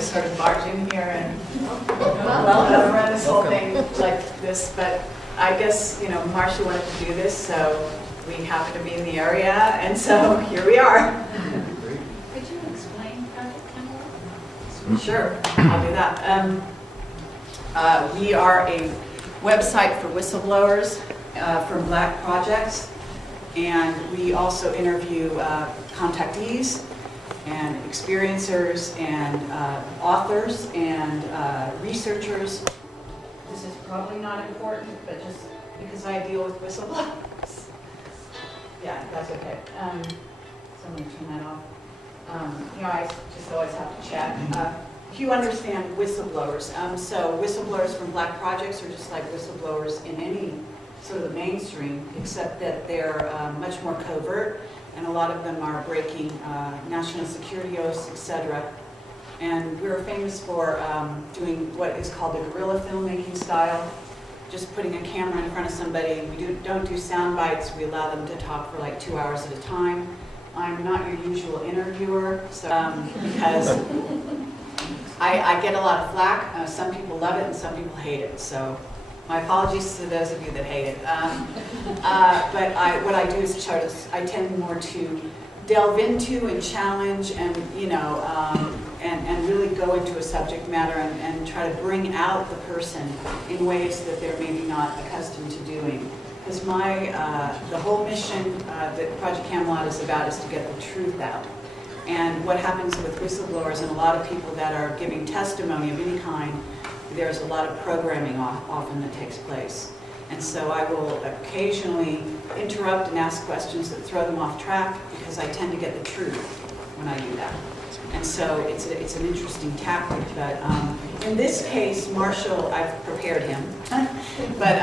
just sort of barge in here and run this whole thing like this, but I guess, Marshall wanted to do this, so we happen to be in the area, and so here we are. Could you explain Project Camelot? Sure, I'll do that. We are a website for whistleblowers from Black projects, and we also interview contactees and experiencers and authors and researchers. This is probably not important, but just because I deal with whistleblowers. Yeah, that's okay. So I'm going to turn that off. I just always have to chat. If you understand whistleblowers, so whistleblowers from Black projects are just like whistleblowers in any sort of the mainstream, except that they're much more covert, and a lot of them are breaking national security oaths, etc. And we're famous for doing what is called the guerrilla filmmaking style, just putting a camera in front of somebody. We don't do sound bites. We allow them to talk for like 2 hours at a time. I'm not your usual interviewer, so, because I get a lot of flack. Some people love it and some people hate it. So my apologies to those of you that hate it. But what I do is I tend more to delve into and challenge and, and really go into a subject matter and try to bring out the person in ways that they're maybe not accustomed to doing. Because the whole mission that Project Camelot is about is to get the truth out. And what happens with whistleblowers and a lot of people that are giving testimony of any kind, there's a lot of programming often that takes place. And so I will occasionally interrupt and ask questions that throw them off track because I tend to get the truth when I do that. And so it's an interesting tactic, but in this case, Marshall, I've prepared him, but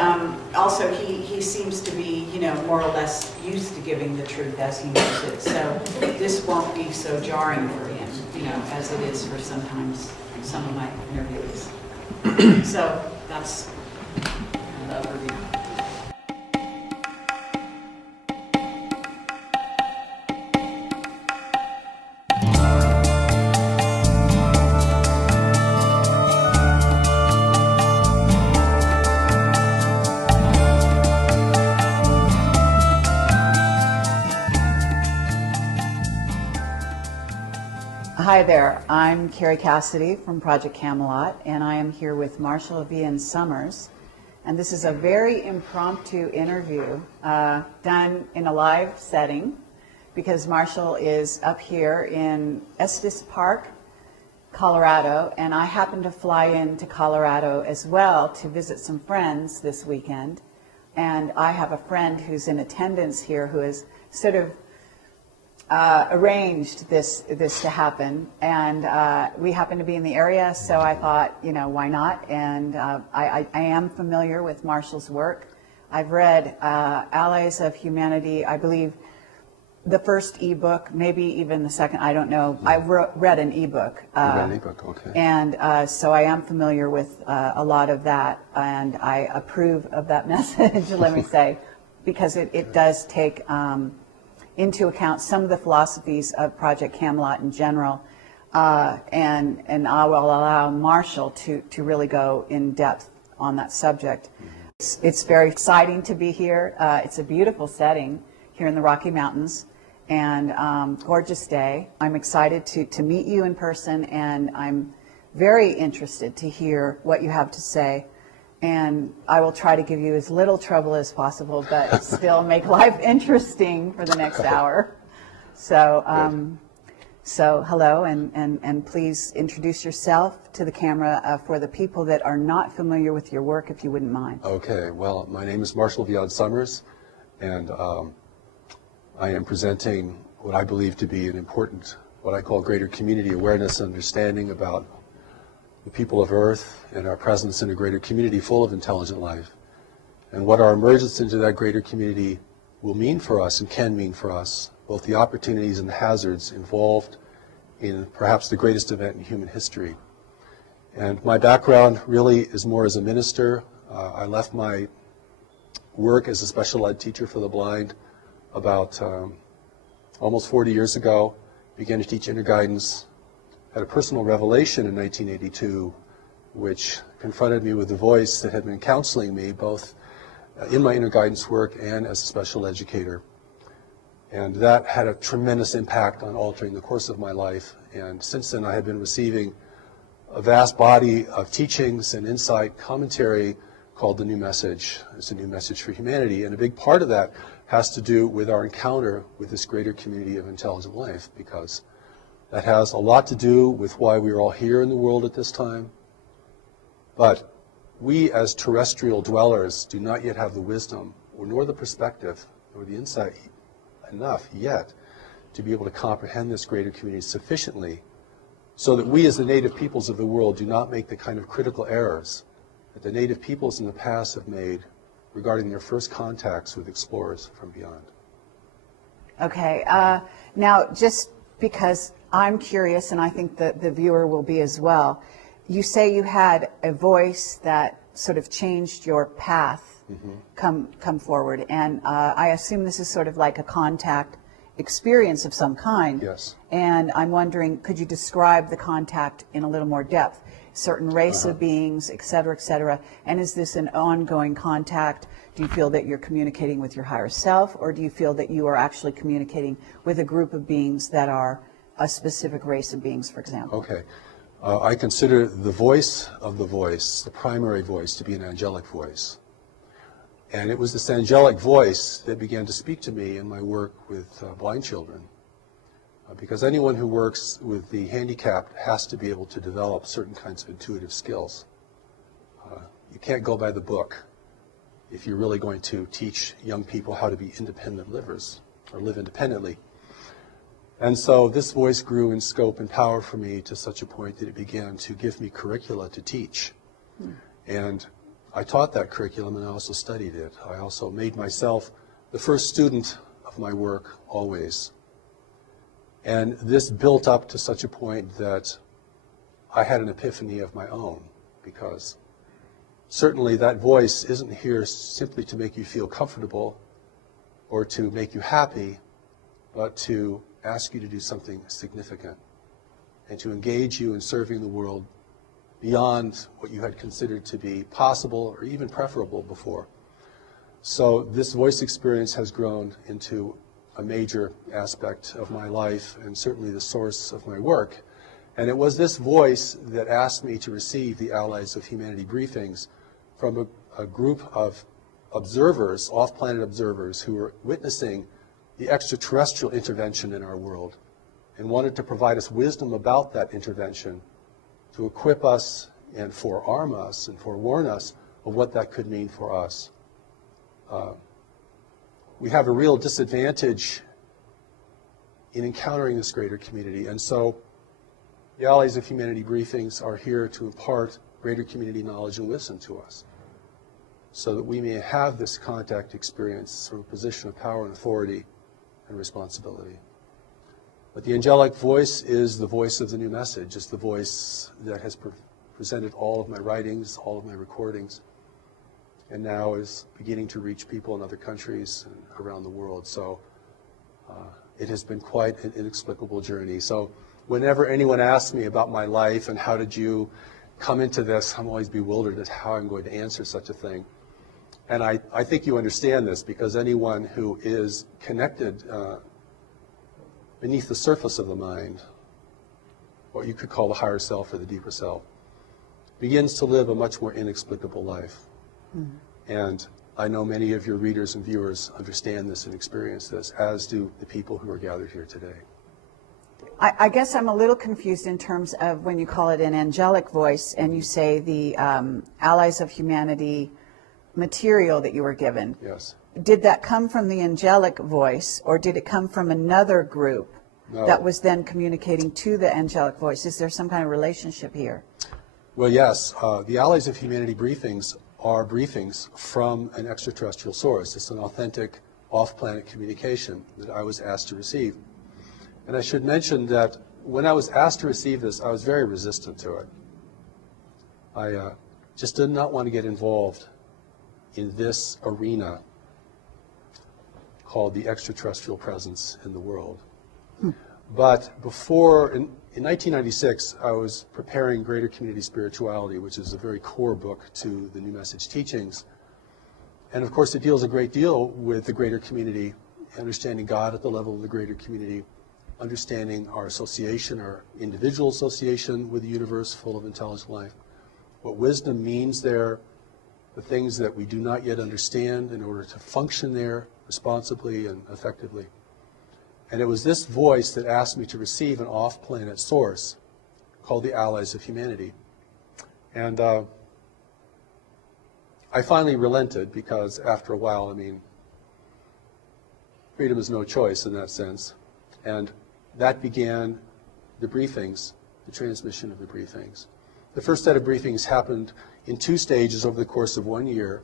also he seems to be, more or less used to giving the truth as he knows it. So this won't be so jarring for him, as it is for sometimes some of my interviewees. So that's an overview. Hi there, I'm Kerry Cassidy from Project Camelot, and I am here with Marshall Vian Summers. And this is a very impromptu interview done in a live setting because Marshall is up here in Estes Park, Colorado, and I happen to fly into Colorado as well to visit some friends this weekend. And I have a friend who's in attendance here who has sort of arranged this to happen, and we happen to be in the area, so I thought, why not? And I am familiar with Marshall's work. I've read Aliados da Humanidade, I believe the first ebook, maybe even the second, I don't know. I read an ebook. Read an ebook, okay. And so I am familiar with a lot of that, and I approve of that message, let me say, because it does take into account some of the philosophies of Project Camelot in general, and I will allow Marshall to really go in depth on that subject. It's very exciting to be here. It's a beautiful setting here in the Rocky Mountains, and gorgeous day. I'm excited to meet you in person, and I'm very interested to hear what you have to say. And I will try to give you as little trouble as possible, but still make life interesting for the next hour. So, so hello, and please introduce yourself to the camera for the people that are not familiar with your work, if you wouldn't mind. Okay, well, my name is Marshall Vian Summers, and I am presenting what I believe to be an important, what I call greater community awareness and understanding about the people of Earth and our presence in a greater community full of intelligent life, and what our emergence into that greater community will mean for us and can mean for us, both the opportunities and the hazards involved in perhaps the greatest event in human history. And my background really is more as a minister. I left my work as a special ed teacher for the blind about almost 40 years ago, began to teach inner guidance, had a personal revelation in 1982 which confronted me with the voice that had been counseling me both in my inner guidance work and as a special educator. And that had a tremendous impact on altering the course of my life. And since then I have been receiving a vast body of teachings and insight commentary called The New Message. It's a new message for humanity. And a big part of that has to do with our encounter with this greater community of intelligent life, because that has a lot to do with why we are all here in the world at this time. But we as terrestrial dwellers do not yet have the wisdom, or nor the perspective, nor the insight enough yet to be able to comprehend this greater community sufficiently so that we as the native peoples of the world do not make the kind of critical errors that the native peoples in the past have made regarding their first contacts with explorers from beyond. Okay, now just because I'm curious, and I think that the viewer will be as well, you say you had a voice that sort of changed your path come forward, and I assume this is sort of like a contact experience of some kind. Yes. And I'm wondering, could you describe the contact in a little more depth? Certain race of beings, et cetera, and is this an ongoing contact? Do you feel that you're communicating with your higher self, or do you feel that you are actually communicating with a group of beings that are a specific race of beings, for example? Okay. I consider the voice of the voice, the primary voice, to be an angelic voice. And it was this angelic voice that began to speak to me in my work with blind children. Because anyone who works with the handicapped has to be able to develop certain kinds of intuitive skills. You can't go by the book if you're really going to teach young people how to be independent livers or live independently. And so this voice grew in scope and power for me to such a point that it began to give me curricula to teach. And I taught that curriculum, and I also studied it. I also made myself the first student of my work always. And this built up to such a point that I had an epiphany of my own, because certainly that voice isn't here simply to make you feel comfortable or to make you happy, but to ask you to do something significant and to engage you in serving the world beyond what you had considered to be possible or even preferable before. So this voice experience has grown into a major aspect of my life and certainly the source of my work. And it was this voice that asked me to receive the Allies of Humanity briefings from a group of observers, off-planet observers, who were witnessing the extraterrestrial intervention in our world and wanted to provide us wisdom about that intervention to equip us and forearm us and forewarn us of what that could mean for us. We have a real disadvantage in encountering this greater community, and so the Allies of Humanity briefings are here to impart greater community knowledge and wisdom to us so that we may have this contact experience from a position of power and authority and responsibility. But the angelic voice is the voice of the new message. It's the voice that has presented all of my writings, all of my recordings, and now is beginning to reach people in other countries and around the world. So it has been quite an inexplicable journey. So whenever anyone asks me about my life and how did you come into this, I'm always bewildered at how I'm going to answer such a thing. And I think you understand this, because anyone who is connected beneath the surface of the mind, what you could call the higher self or the deeper self, begins to live a much more inexplicable life. And I know many of your readers and viewers understand this and experience this, as do the people who are gathered here today. I guess I'm a little confused in terms of when you call it an angelic voice and you say the Allies of Humanity material that you were given. Yes. Did that come from the angelic voice, or did it come from another group that was then communicating to the angelic voice? Is there some kind of relationship here? Well, yes. The Allies of Humanity briefings are briefings from an extraterrestrial source. It's an authentic off-planet communication that I was asked to receive. And I should mention that when I was asked to receive this, I was very resistant to it. I just did not want to get involved in this arena called the extraterrestrial presence in the world. But before, in 1996, I was preparing Greater Community Spirituality, which is a very core book to the New Message teachings. And of course, it deals a great deal with the greater community, understanding God at the level of the greater community, understanding our association, our individual association with the universe full of intelligent life, what wisdom means there, the things that we do not yet understand in order to function there responsibly and effectively. And it was this voice that asked me to receive an off-planet source called the Aliados of Humanidade. And I finally relented because after a while, I mean, freedom is no choice in that sense. And that began the briefings, the transmission of the briefings. The first set of briefings happened in 2 stages over the course of 1 year.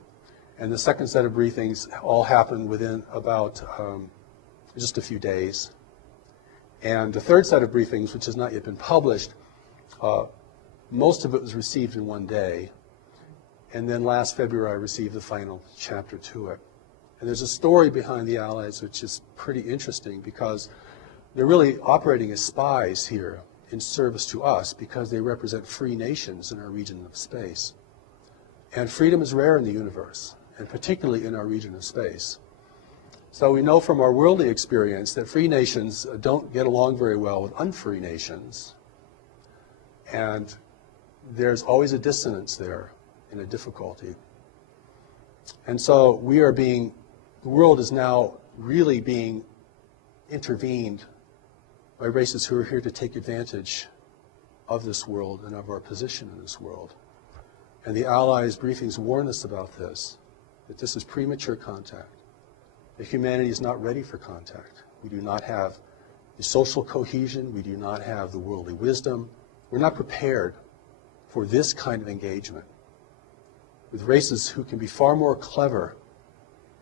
And the second set of briefings all happened within about just a few days. And the third set of briefings, which has not yet been published, most of it was received in 1 day. And then last February, I received the final chapter to it. And there's a story behind the Aliados which is pretty interesting because they're really operating as spies here in service to us because they represent free nations in our region of space. And freedom is rare in the universe, and particularly in our region of space. So we know from our worldly experience that free nations don't get along very well with unfree nations. And there's always a dissonance there and a difficulty. And so the world is now really being intervened by races who are here to take advantage of this world and of our position in this world. And the Allies briefings warn us about this, that this is premature contact, that humanity is not ready for contact. We do not have the social cohesion, we do not have the worldly wisdom. We're not prepared for this kind of engagement with races who can be far more clever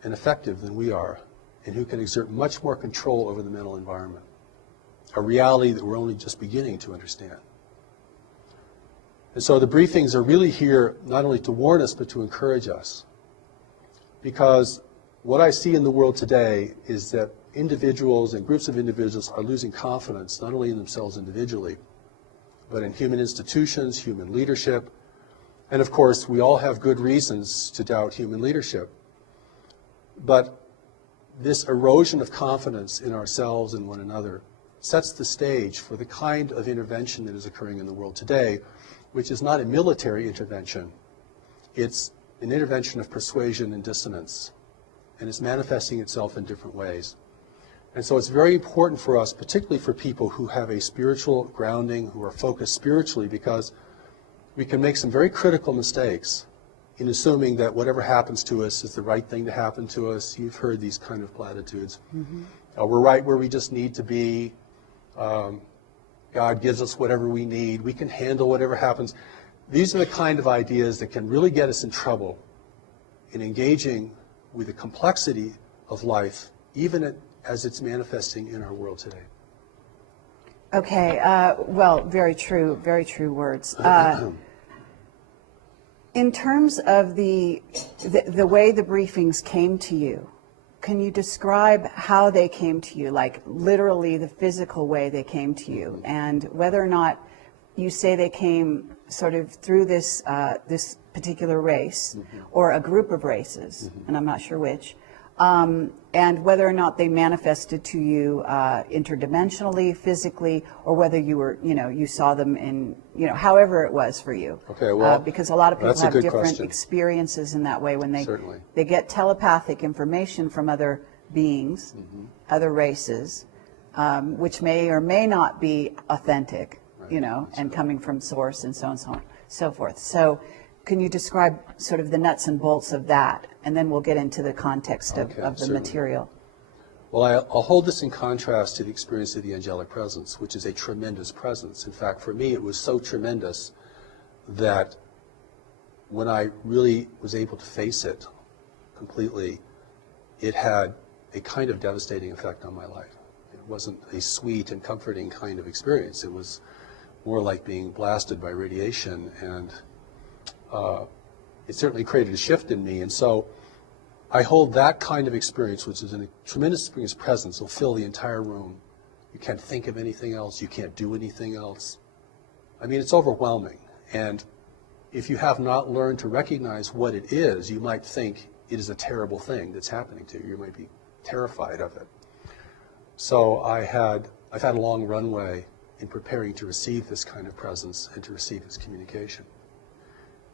and effective than we are, and who can exert much more control over the mental environment, a reality that we're only just beginning to understand. And so the briefings are really here not only to warn us, but to encourage us. Because what I see in the world today is that individuals and groups of individuals are losing confidence, not only in themselves individually, but in human institutions, human leadership. And of course, we all have good reasons to doubt human leadership. But this erosion of confidence in ourselves and one another sets the stage for the kind of intervention that is occurring in the world today, which is not a military intervention. It's an intervention of persuasion and dissonance, and it's manifesting itself in different ways. And so it's very important for us, particularly for people who have a spiritual grounding, who are focused spiritually, because we can make some very critical mistakes in assuming that whatever happens to us is the right thing to happen to us. You've heard these kind of platitudes. Mm-hmm. We're right where we just need to be. God gives us whatever we need. We can handle whatever happens. These are the kind of ideas that can really get us in trouble in engaging with the complexity of life, even as it's manifesting in our world today. Okay, well, very true words. In terms of the way the briefings came to you, can you describe how they came to you, like literally the physical way they came to you, and whether or not you say they came sort of through this this particular race or a group of races, and I'm not sure which, and whether or not they manifested to you interdimensionally, physically, or whether you were, you saw them in, however it was for you. Okay, well, because a lot of people have different question. experiences in that way when Certainly. they get telepathic information from other beings, other races, which may or may not be authentic, and coming from source and so on and so forth. So can you describe sort of the nuts and bolts of that, and then we'll get into the context of the certainly. material. Well, I'll hold this in contrast to the experience of the angelic presence, which is a tremendous presence. In fact, for me, it was so tremendous that when I really was able to face it completely, it had a kind of devastating effect on my life. It wasn't a sweet and comforting kind of experience. It was more like being blasted by radiation, and it certainly created a shift in me. And so I hold that kind of experience, which is a tremendous experience presence, will fill the entire room You can't think of anything else. You can't do anything else. I mean, it's overwhelming. And if you have not learned to recognize what it is, you might think it is a terrible thing that's happening to you. You might be terrified of it. So I've had a long runway in preparing to receive this kind of presence and to receive this communication.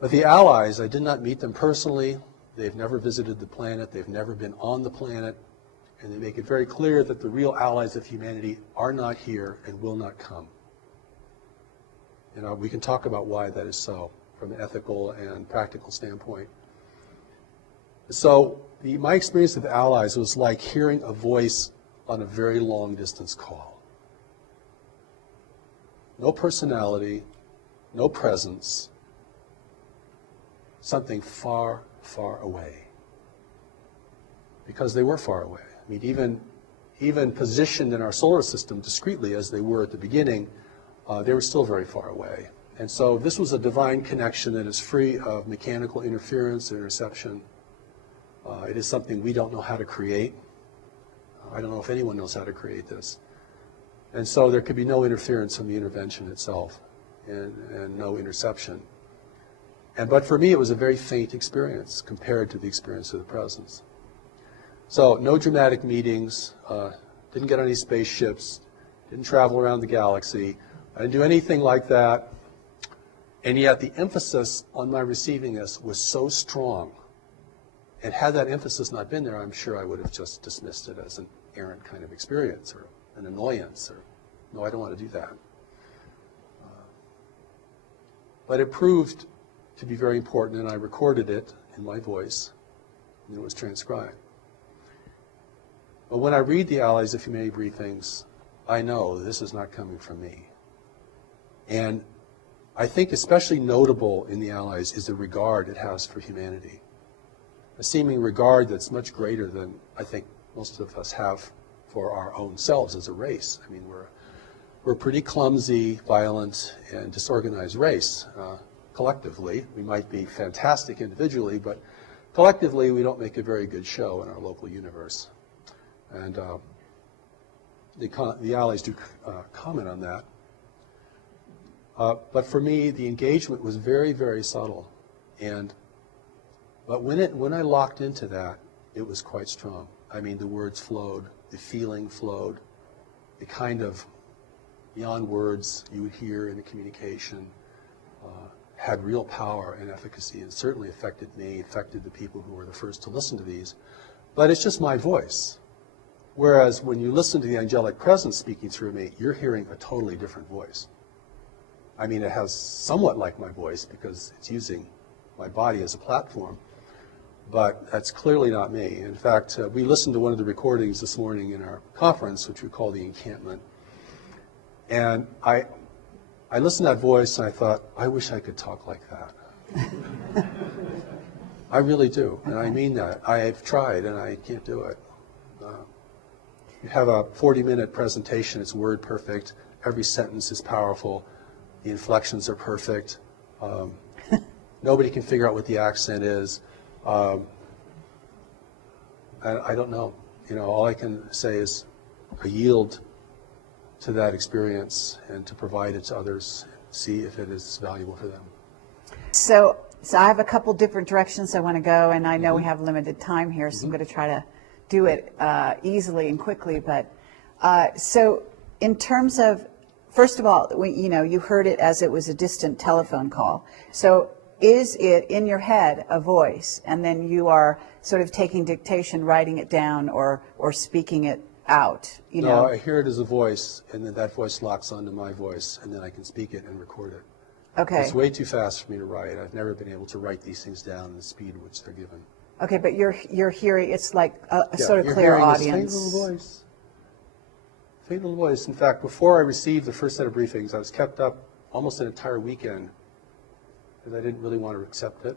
But the allies, I did not meet them personally. They've never visited the planet. They've never been on the planet. And they make it very clear that the real allies of humanity are not here and will not come. You know, we can talk about why that is so from an ethical and practical standpoint. So my experience with the allies was like hearing a voice on a very long distance call. No personality, no presence, something far, far away. Because they were far away. I mean, even positioned in our solar system discreetly as they were at the beginning, they were still very far away. And so this was a divine connection that is free of mechanical interference and interception. It is something we don't know how to create. I don't know if anyone knows how to create this. And so there could be no interference from the intervention itself and no interception. But for me, it was a very faint experience compared to the experience of the presence. So no dramatic meetings, didn't get on any spaceships, didn't travel around the galaxy. I didn't do anything like that. And yet the emphasis on my receiving this was so strong. And had that emphasis not been there, I'm sure I would have just dismissed it as an errant kind of experience or an annoyance. Or no, I don't want to do that. But it proved to be very important, and I recorded it in my voice, and it was transcribed. But when I read the Allies of Humanity briefings, I know this is not coming from me. And I think especially notable in the Allies is the regard it has for humanity. A seeming regard that's much greater than I think most of us have for our own selves as a race. I mean, we're a pretty clumsy, violent, and disorganized race. Collectively, we might be fantastic individually, but collectively we don't make a very good show in our local universe. And the Allies do comment on that. But for me, the engagement was very, very subtle. But when I locked into that, it was quite strong. I mean, the words flowed, the feeling flowed, the kind of beyond words you would hear in a communication had real power and efficacy, and certainly affected me, affected the people who were the first to listen to these. But it's just my voice. Whereas when you listen to the angelic presence speaking through me, you're hearing a totally different voice. I mean, it has somewhat like my voice because it's using my body as a platform, but that's clearly not me. In fact, we listened to one of the recordings this morning in our conference, which we call the encampment, and I listened to that voice and I thought, I wish I could talk like that. I really do, and I mean that. I've tried and I can't do it. You have a 40-minute presentation, it's word perfect, every sentence is powerful, the inflections are perfect, nobody can figure out what the accent is. I don't know. You know, all I can say is I yield to that experience and to provide it to others, see if it is valuable for them. So I have a couple different directions I want to go, and I know we have limited time here, so I'm going to try to do it easily and quickly. But so in terms of, first of all, you heard it as it was a distant telephone call. So is it in your head a voice, and then you are sort of taking dictation, writing it down, or speaking it out? No, I hear it as a voice, and then that voice locks onto my voice, and then I can speak it and record it. Okay. It's way too fast for me to write. I've never been able to write these things down in the speed at which they're given. Okay, but you're hearing, it's like a sort of clear audience. You're hearing this faint little voice. Faint little voice. In fact, before I received the first set of briefings, I was kept up almost an entire weekend because I didn't really want to accept it,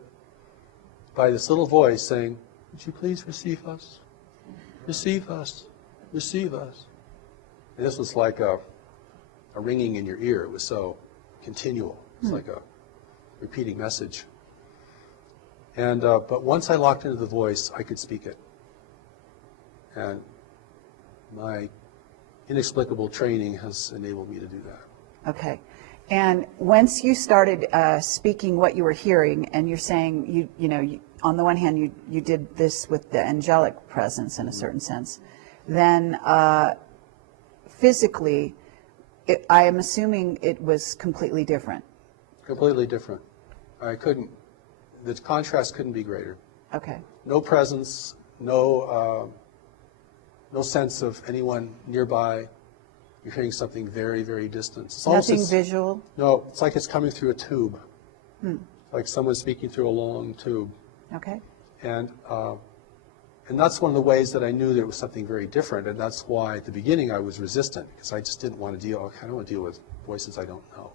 by this little voice saying, would you please receive us? Receive us. Receive us. And this was like a ringing in your ear. It was so continual. It's like a repeating message. And but once I locked into the voice, I could speak it. And my inexplicable training has enabled me to do that. Okay. And once you started speaking what you were hearing, and you're saying, on the one hand, you did this with the angelic presence in a certain sense, then physically, I am assuming it was completely different. Completely different. The contrast couldn't be greater. Okay. No presence, no sense of anyone nearby. You're hearing something very, very distant. It's Nothing visual? No, it's like it's coming through a tube. Like someone speaking through a long tube. Okay. And that's one of the ways that I knew that it was something very different, and that's why at the beginning I was resistant, because I just didn't want to deal with voices I don't know,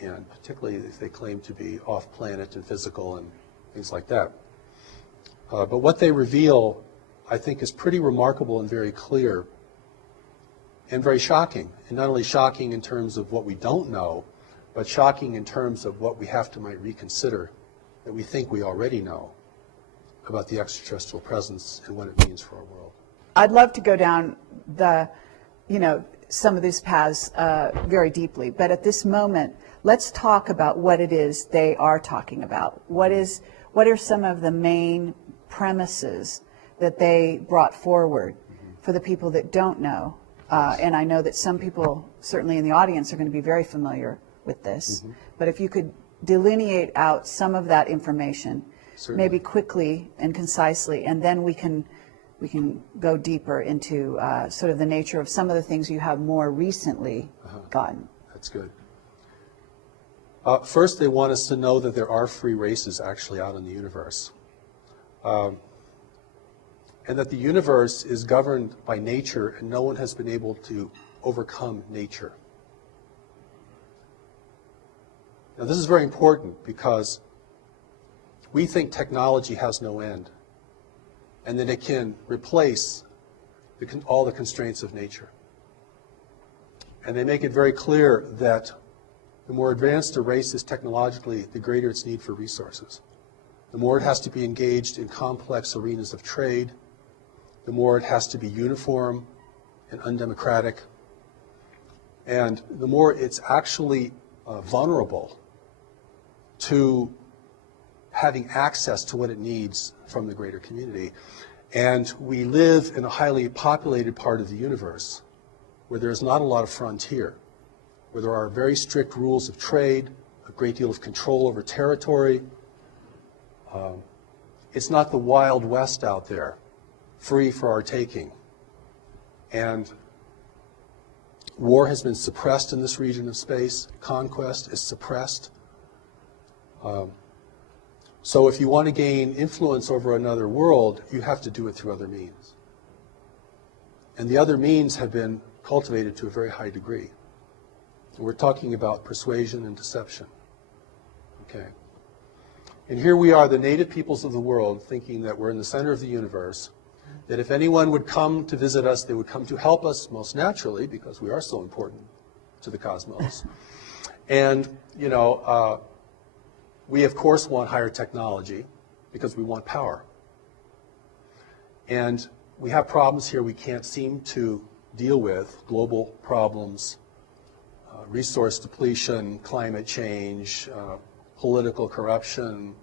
and particularly if they claim to be off-planet and physical and things like that. But what they reveal, I think, is pretty remarkable and very clear and very shocking, and not only shocking in terms of what we don't know, but shocking in terms of what we might reconsider that we think we already know about the extraterrestrial presence and what it means for our world. I'd love to go down some of these paths very deeply, but at this moment, let's talk about what it is they are talking about. What are some of the main premises that they brought forward for the people that don't know? And I know that some people, certainly in the audience, are going to be very familiar with this. But if you could delineate out some of that information, Certainly. maybe quickly and concisely, and then we can go deeper into sort of the nature of some of the things you have more recently gotten. That's good. First, they want us to know that there are free races actually out in the universe. And that the universe is governed by nature, and no one has been able to overcome nature. Now, this is very important because we think technology has no end, and that it can replace all the constraints of nature. And they make it very clear that the more advanced a race is technologically, the greater its need for resources. The more it has to be engaged in complex arenas of trade, the more it has to be uniform and undemocratic, and the more it's actually vulnerable to having access to what it needs from the greater community. And we live in a highly populated part of the universe where there's not a lot of frontier, where there are very strict rules of trade, a great deal of control over territory. It's not the Wild West out there, free for our taking. And war has been suppressed in this region of space. Conquest is suppressed. So if you want to gain influence over another world, you have to do it through other means. And the other means have been cultivated to a very high degree. And we're talking about persuasion and deception. Okay. And here we are, the native peoples of the world, thinking that we're in the center of the universe, that if anyone would come to visit us, they would come to help us most naturally, because we are so important to the cosmos. And, we, of course, want higher technology because we want power. And we have problems here we can't seem to deal with, global problems, resource depletion, climate change, political corruption,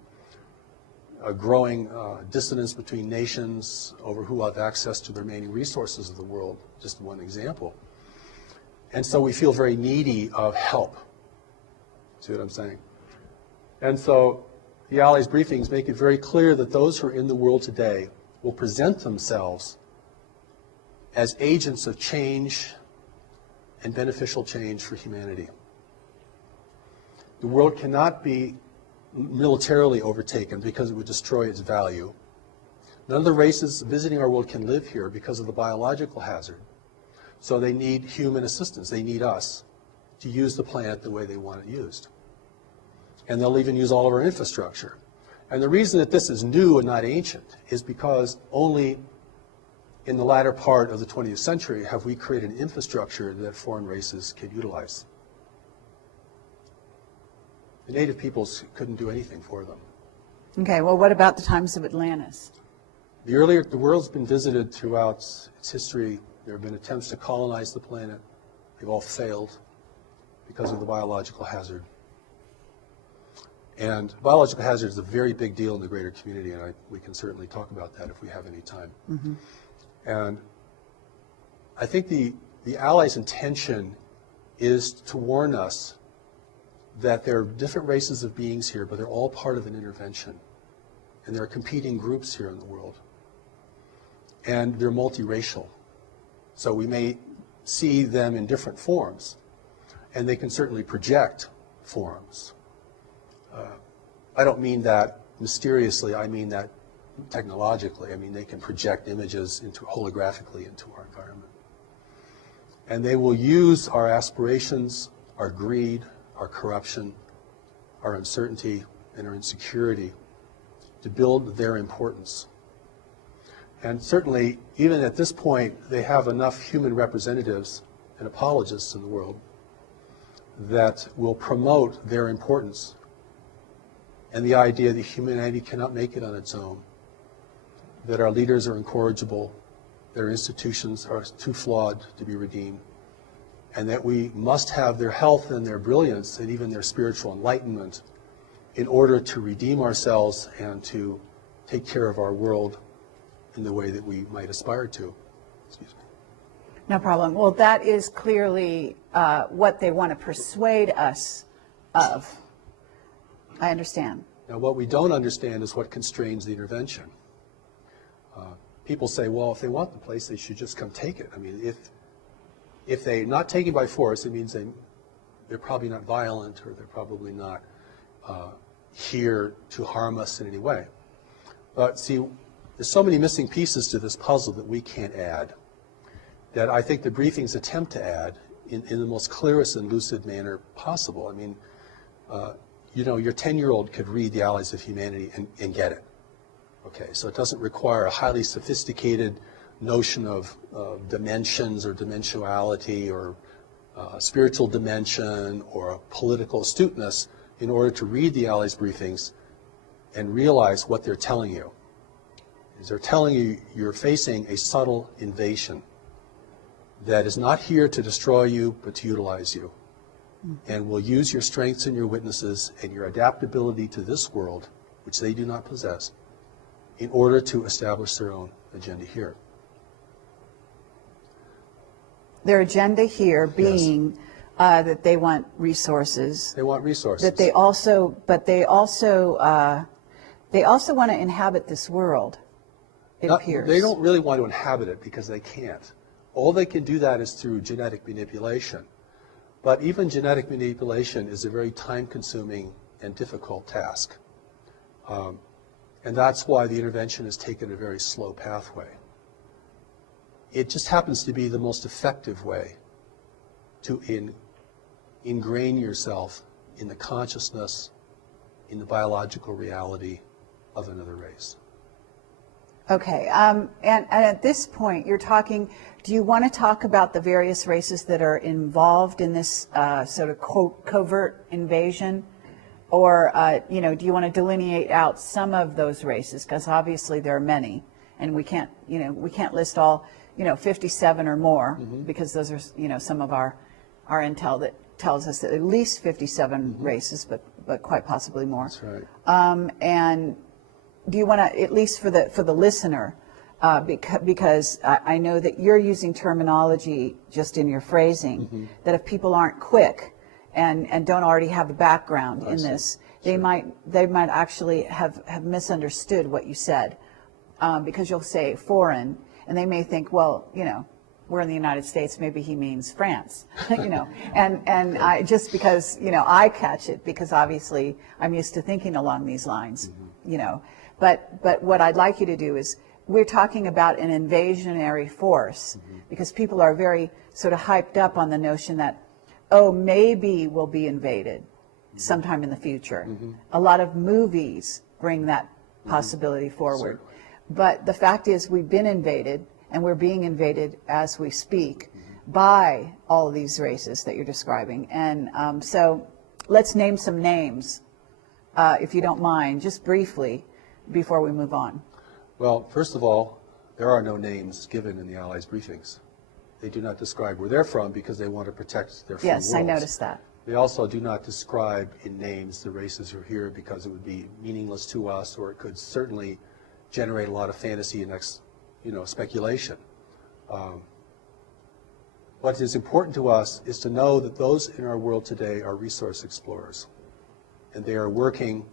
a growing dissonance between nations over who have access to the remaining resources of the world, just one example. And so we feel very needy of help. See what I'm saying? And so the Allies briefings make it very clear that those who are in the world today will present themselves as agents of change and beneficial change for humanity. The world cannot be militarily overtaken because it would destroy its value. None of the races visiting our world can live here because of the biological hazard. So they need human assistance. They need us to use the planet the way they want it used. And they'll even use all of our infrastructure. And the reason that this is new and not ancient is because only in the latter part of the 20th century have we created an infrastructure that foreign races can utilize. The native peoples couldn't do anything for them. Okay, well, what about the times of Atlantis? The world's been visited throughout its history There have been attempts to colonize the planet. They've all failed because of the biological hazard. And biological hazard is a very big deal in the greater community, and we can certainly talk about that if we have any time. Mm-hmm. And I think the Allies' intention is to warn us that there are different races of beings here, but they're all part of an intervention. And there are competing groups here in the world. And they're multiracial. So we may see them in different forms, and they can certainly project forms. I don't mean that mysteriously, I mean that technologically. I mean, they can project images holographically into our environment. And they will use our aspirations, our greed, our corruption, our uncertainty, and our insecurity to build their importance. And certainly, even at this point, they have enough human representatives and apologists in the world that will promote their importance and the idea that humanity cannot make it on its own, that our leaders are incorrigible, their institutions are too flawed to be redeemed, and that we must have their health and their brilliance and even their spiritual enlightenment in order to redeem ourselves and to take care of our world in the way that we might aspire to. Excuse me. No problem. Well, that is clearly what they want to persuade us of. I understand. Now, what we don't understand is what constrains the intervention. People say, well, if they want the place, they should just come take it. I mean, if they're not taken by force, it means they're probably not violent, or they're probably not here to harm us in any way. But see, there's so many missing pieces to this puzzle that we can't add, that I think the briefings attempt to add in the most clearest and lucid manner possible. I mean, you know, your 10-year-old could read The Allies of Humanity and get it. Okay, so it doesn't require a highly sophisticated notion of dimensions or dimensionality or spiritual dimension or political astuteness in order to read the Allies briefings and realize what they're telling you. Is they're telling you you're facing a subtle invasion that is not here to destroy you but to utilize you, and will use your strengths and your witnesses and your adaptability to this world, which they do not possess, in order to establish their own agenda here. Their agenda here being that they want resources. They want resources. That they also, but they also want to inhabit this world. It appears. They don't really want to inhabit it because they can't. All they can do that is through genetic manipulation. But even genetic manipulation is a very time-consuming and difficult task. And that's why the intervention has taken a very slow pathway. It just happens to be the most effective way to ingrain yourself in the consciousness, in the biological reality of another race. Okay, and at this point, you're talking, do you want to talk about the various races that are involved in this sort of covert invasion? Or, you know, do you want to delineate out some of those races? Because obviously there are many, and we can't list all, 57 or more, because those are, some of our intel that tells us that at least 57 races, but quite possibly more. That's right. And do you want to, at least for the listener, because I know that you're using terminology just in your phrasing, that if people aren't quick and don't already have a background in this, they might actually have misunderstood what you said, because you'll say foreign, and they may think, well, we're in the United States, maybe he means France, and I, just because, I catch it, because obviously I'm used to thinking along these lines, but what I'd like you to do is, we're talking about an invasionary force, because people are very sort of hyped up on the notion that, oh, maybe we'll be invaded sometime in the future. A lot of movies bring that possibility forward. Certainly. But the fact is, we've been invaded, and we're being invaded as we speak by all of these races that you're describing. And so let's name some names, if you don't mind, just briefly, before we move on. Well, first of all, there are no names given in the Allies' briefings. They do not describe where they're from because they want to protect their free Yes, I worlds. noticed that. They also do not describe in names the races who are here because it would be meaningless to us, or it could certainly generate a lot of fantasy and speculation. What is important to us is to know that those in our world today are resource explorers, and they are working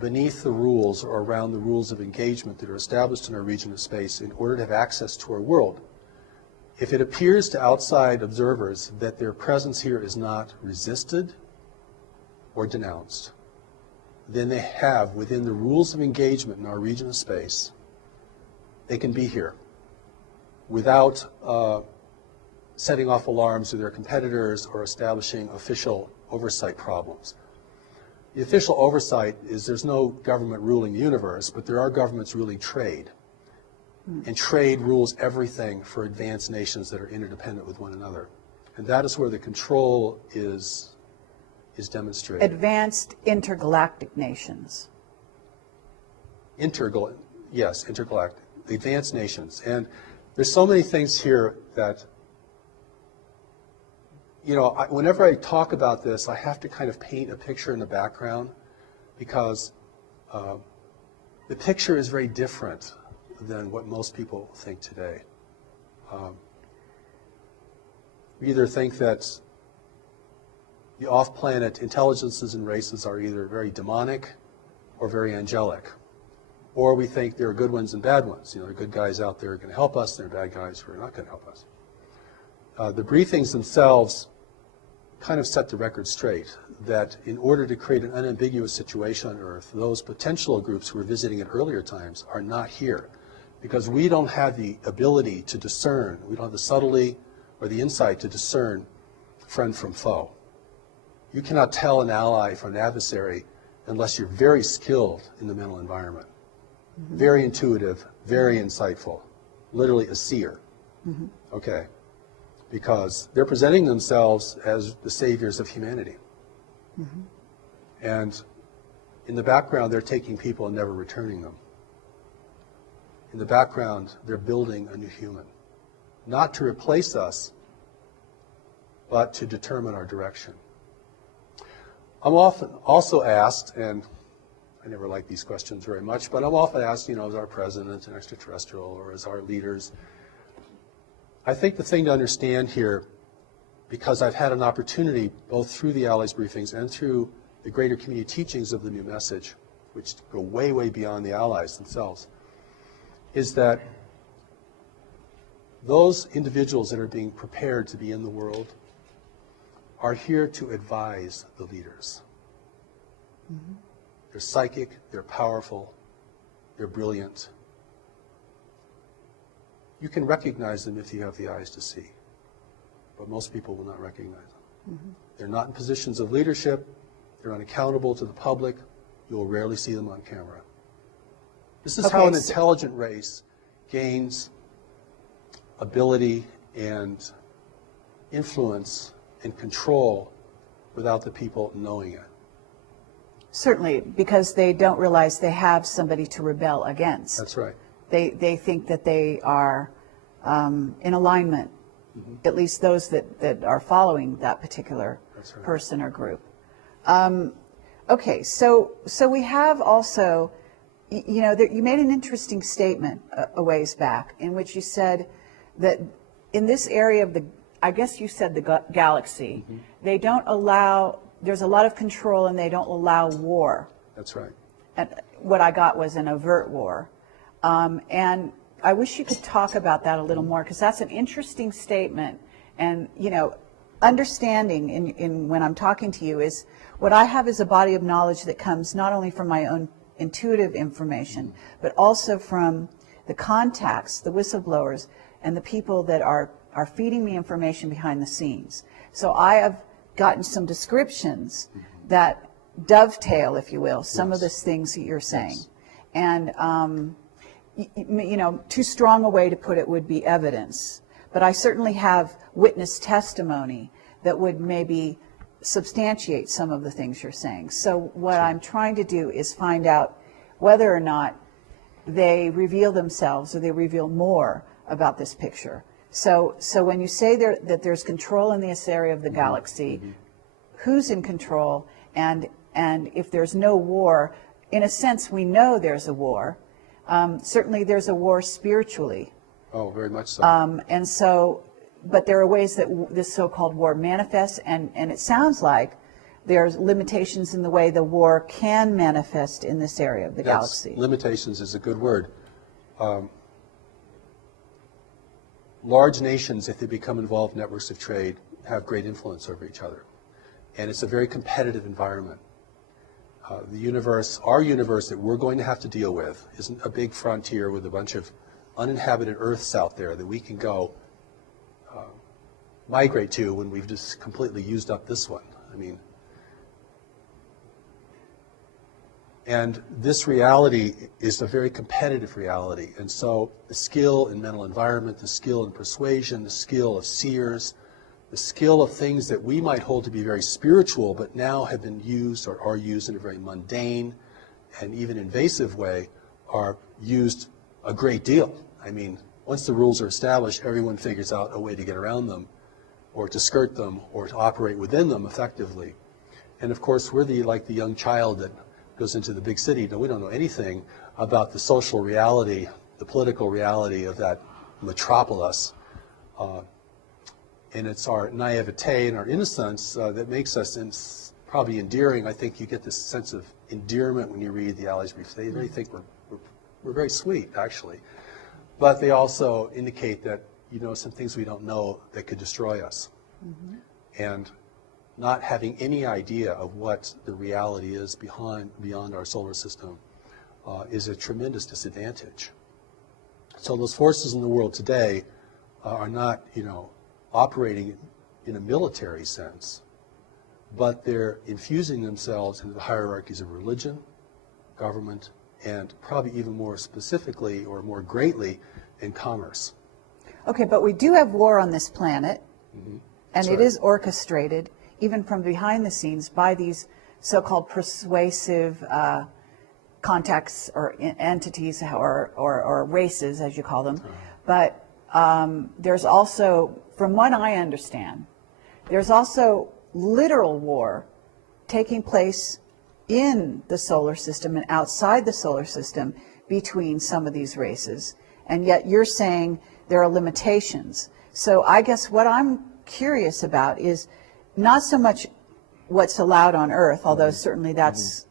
beneath the rules or around the rules of engagement that are established in our region of space in order to have access to our world. If it appears to outside observers that their presence here is not resisted or denounced, then they have, within the rules of engagement in our region of space, they can be here without setting off alarms to their competitors or establishing official oversight problems. The official oversight is there's no government ruling the universe, but there are governments ruling trade. And trade rules everything for advanced nations that are interdependent with one another. And that is where the control is demonstrated. Advanced intergalactic nations. Yes, intergalactic. The advanced nations. And there's so many things here that, whenever I talk about this, I have to kind of paint a picture in the background because the picture is very different than what most people think today. We either think that the off-planet intelligences and races are either very demonic or very angelic, or we think there are good ones and bad ones. There are good guys out there who are going to help us, and there are bad guys who are not going to help us. The briefings themselves kind of set the record straight that in order to create an unambiguous situation on Earth, those potential groups who were visiting at earlier times are not here because we don't have the ability to discern, we don't have the subtlety or the insight to discern friend from foe. You cannot tell an ally from an adversary unless you're very skilled in the mental environment, very intuitive, very insightful, literally a seer. Okay. Because they're presenting themselves as the saviors of humanity. And in the background, they're taking people and never returning them. In the background, they're building a new human. Not to replace us, but to determine our direction. I'm often also asked, and I never like these questions very much, but I'm often asked, is our president an extraterrestrial or is our leaders? I think the thing to understand here, because I've had an opportunity both through the Allies briefings and through the greater community teachings of the new message, which go way, way beyond the Allies themselves, is that those individuals that are being prepared to be in the world are here to advise the leaders. They're psychic, they're powerful, they're brilliant. You can recognize them if you have the eyes to see, but most people will not recognize them. They're not in positions of leadership, they're unaccountable to the public, you will rarely see them on camera. This is how an intelligent race gains ability and influence and control without the people knowing it. Certainly, because they don't realize they have somebody to rebel against. That's right. They think that they are in alignment, at least those that are following that particular person or group. Okay, so we have also, you made an interesting statement a ways back in which you said that in this area of I guess you said the galaxy, they don't allow, there's a lot of control and they don't allow war. That's right. And what I got was an overt war. And I wish you could talk about that a little more because that's an interesting statement. And, understanding in when I'm talking to you is what I have is a body of knowledge that comes not only from my own intuitive information, but also from the contacts, the whistleblowers, and the people that are feeding me information behind the scenes. So I have gotten some descriptions that dovetail, if you will, some of the things that you're saying. And, too strong a way to put it would be evidence. But I certainly have witness testimony that would maybe substantiate some of the things you're saying. So what I'm trying to do is find out whether or not they reveal themselves or they reveal more about this picture. So when you say that there's control in this area of the galaxy, who's in control? And if there's no war, in a sense, we know there's a war. Certainly there's a war spiritually. Oh, very much so. And so, but there are ways that this so-called war manifests, and it sounds like there's limitations in the way the war can manifest in this area of the galaxy. Limitations is a good word. Large nations, if they become involved in networks of trade, have great influence over each other. And it's a very competitive environment. The universe, our universe that we're going to have to deal with, isn't a big frontier with a bunch of uninhabited Earths out there that we can go migrate to when we've just completely used up this one. I mean, and this reality is a very competitive reality. And so the skill in mental environment, the skill in persuasion, the skill of seers, the skill of things that we might hold to be very spiritual but now have been used or are used in a very mundane and even invasive way are used a great deal. I mean, once the rules are established, everyone figures out a way to get around them or to skirt them or to operate within them effectively. And of course, we're like the young child that goes into the big city. No, we don't know anything about the social reality, the political reality of that metropolis. And it's our naivete and our innocence that makes us probably endearing. I think you get this sense of endearment when you read the Aliados briefs. They really think we're very sweet, actually. But they also indicate that, you know, some things we don't know that could destroy us. And not having any idea of what the reality is beyond our solar system is a tremendous disadvantage. So those forces in the world today are not, you know, operating in a military sense, but they're infusing themselves into the hierarchies of religion, government, and probably even more specifically or more greatly in commerce. Okay, but we do have war on this planet, and it right. is orchestrated, even from behind the scenes, by these so-called persuasive contacts or entities or races, as you call them. But there's also, from what I understand, there's also literal war taking place in the solar system and outside the solar system between some of these races. And yet you're saying there are limitations. So I guess what I'm curious about is not so much what's allowed on Earth, although certainly that's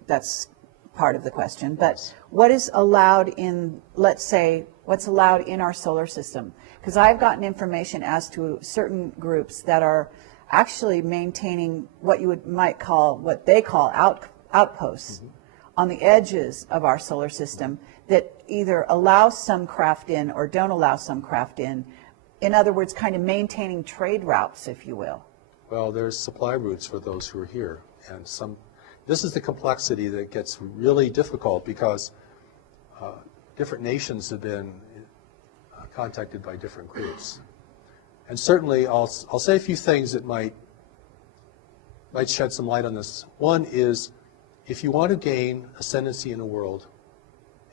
part of the question, but what is allowed in, let's say, what's allowed in our solar system? Because I've gotten information as to certain groups that are actually maintaining what they call outposts on the edges of our solar system that either allow some craft in or don't allow some craft in. In other words, kind of maintaining trade routes, if you will. Well, there's supply routes for those who are here. And this is the complexity that gets really difficult because different nations have been contacted by different groups. And certainly I'll say a few things that might shed some light on this. One is, if you want to gain ascendancy in the world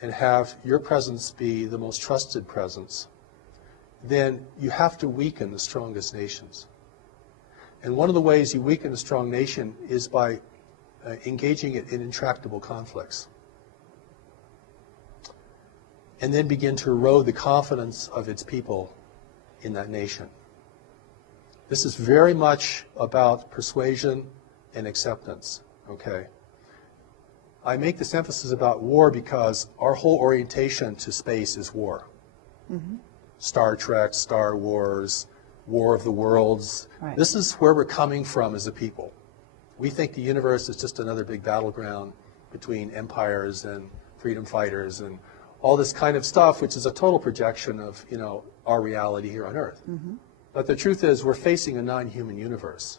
and have your presence be the most trusted presence, then you have to weaken the strongest nations. And one of the ways you weaken a strong nation is by engaging it in intractable conflicts. And then begin to erode the confidence of its people in that nation. This is very much about persuasion and acceptance, okay? I make this emphasis about war because our whole orientation to space is war. Star Trek, Star Wars, War of the Worlds. Right. This is where we're coming from as a people. We think the universe is just another big battleground between empires and freedom fighters and all this kind of stuff, which is a total projection of, you know, our reality here on Earth. But the truth is, we're facing a non-human universe.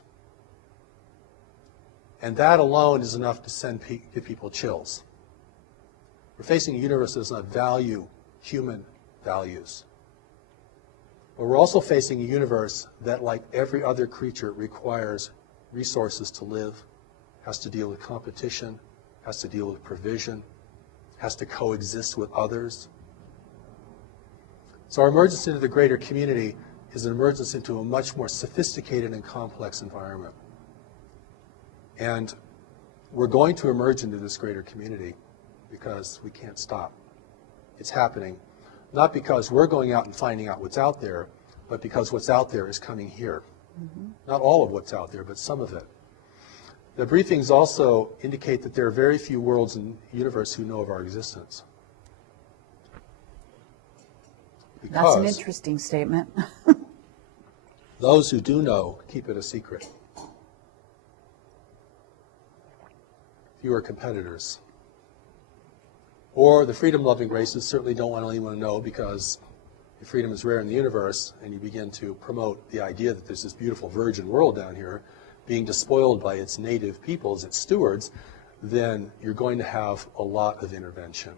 And that alone is enough to give people chills. We're facing a universe that does not value human values. But we're also facing a universe that, like every other creature, requires resources to live, has to deal with competition, has to deal with provision, has to coexist with others. So our emergence into the greater community is an emergence into a much more sophisticated and complex environment. And we're going to emerge into this greater community because we can't stop. It's happening, not because we're going out and finding out what's out there, but because what's out there is coming here. Not all of what's out there, but some of it. The briefings also indicate that there are very few worlds in the universe who know of our existence. That's an interesting statement. Those who do know keep it a secret. Fewer competitors. Or the freedom-loving races certainly don't want anyone to know, because if freedom is rare in the universe and you begin to promote the idea that there's this beautiful virgin world down here being despoiled by its native peoples, its stewards, then you're going to have a lot of intervention.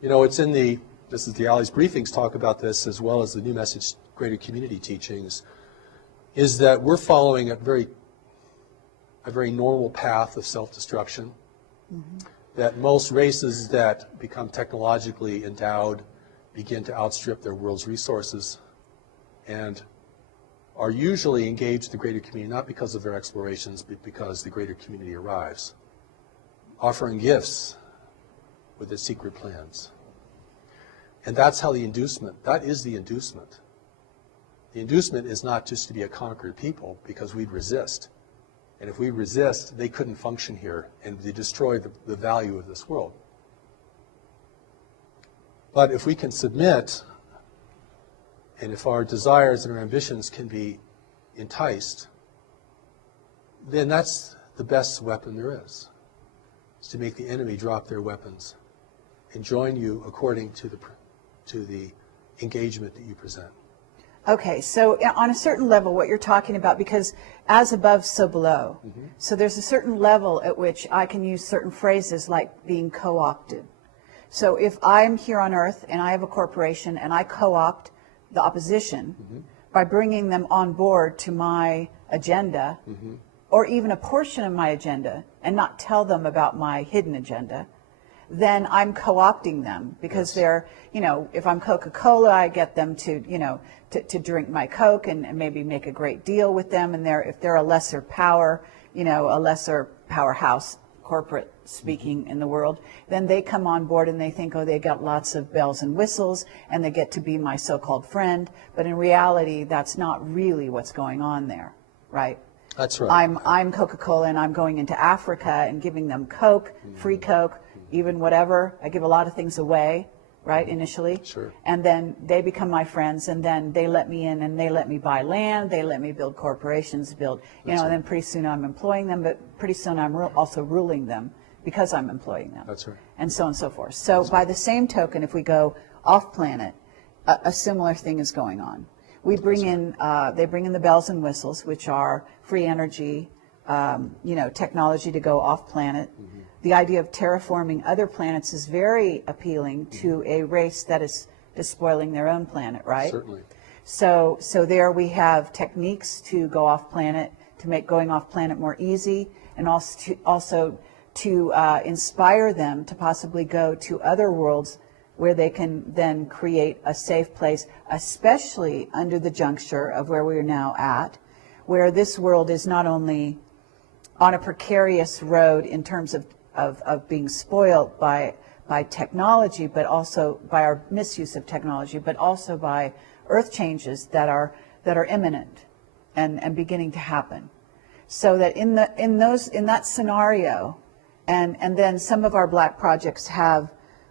You know, it's in the, this is the Ali's briefings talk about this, as well as the New Message Greater Community teachings, is that we're following a very normal path of self-destruction. That most races that become technologically endowed begin to outstrip their world's resources and are usually engaged in the greater community, not because of their explorations, but because the greater community arrives, offering gifts with their secret plans. And that's how the inducement, that is the inducement. The inducement is not just to be a conquered people, because we'd resist. And if we resist, they couldn't function here, and they destroy the value of this world. But if we can submit, and if our desires and our ambitions can be enticed, then that's the best weapon there is to make the enemy drop their weapons and join you according to the engagement that you present. Okay, so on a certain level, what you're talking about, because as above, so below. So there's a certain level at which I can use certain phrases like being co-opted. So if I'm here on Earth and I have a corporation and I co-opt the opposition by bringing them on board to my agenda, or even a portion of my agenda, and not tell them about my hidden agenda, then I'm co-opting them, because they're, you know, if I'm Coca-Cola, I get them to, you know, to drink my Coke and maybe make a great deal with them. And if they're a lesser power, you know, a lesser powerhouse, corporate speaking, in the world, then they come on board and they think, oh, they got lots of bells and whistles and they get to be my so-called friend. But in reality, that's not really what's going on there, right? That's right. I'm Coca-Cola and I'm going into Africa and giving them Coke, free Coke, even whatever. I give a lot of things away, right, initially. Sure. And then they become my friends, and then they let me in and they let me buy land, they let me build corporations, build, you know, and then pretty soon I'm employing them, but pretty soon I'm also ruling them because I'm employing them. That's right. And so on and so forth. So by the same token, if we go off planet, a similar thing is going on. We bring in, they bring in the bells and whistles, which are free energy, you know, technology to go off planet. The idea of terraforming other planets is very appealing to a race that is despoiling their own planet, right? Certainly. So there we have techniques to go off planet, to make going off planet more easy, and also to inspire them to possibly go to other worlds where they can then create a safe place, especially under the juncture of where we are now at, where this world is not only on a precarious road in terms of being spoiled by technology, but also by our misuse of technology, but also by earth changes that are imminent and beginning to happen. So that in that scenario, and then some of our black projects have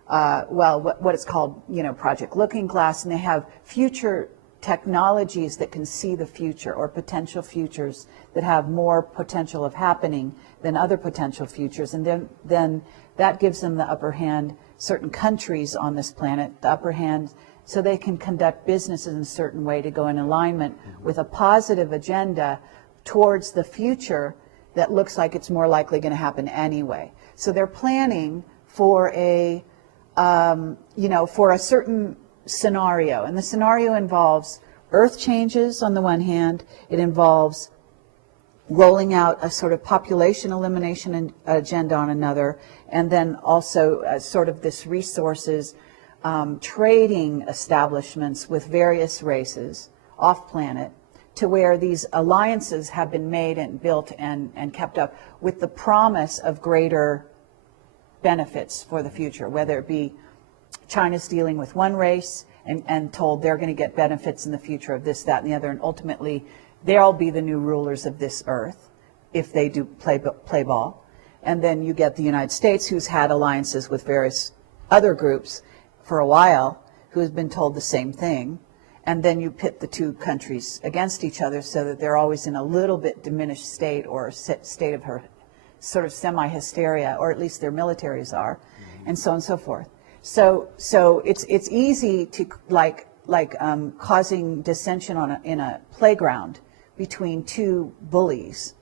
what is called, you know, Project Looking Glass, and they have future technologies that can see the future, or potential futures that have more potential of happening than other potential futures. And then that gives them the upper hand, certain countries on this planet, the upper hand, so they can conduct businesses in a certain way to go in alignment with a positive agenda towards the future that looks like it's more likely going to happen anyway. So they're planning for a, you know, for a certain scenario, and the scenario involves earth changes on the one hand, it involves rolling out a sort of population elimination agenda on another, and then also sort of this resources trading establishments with various races off planet, to where these alliances have been made and built and kept up with the promise of greater benefits for the future, whether it be China's dealing with one race and told they're going to get benefits in the future of this, that, and the other, and ultimately they'll be the new rulers of this earth if they do play ball. And then you get the United States, who's had alliances with various other groups for a while, who has been told the same thing. And then you pit the two countries against each other so that they're always in a little bit diminished state, or a state of sort of semi-hysteria, or at least their militaries are, and so on and so forth. So it's easy to causing dissension in a playground between two bullies.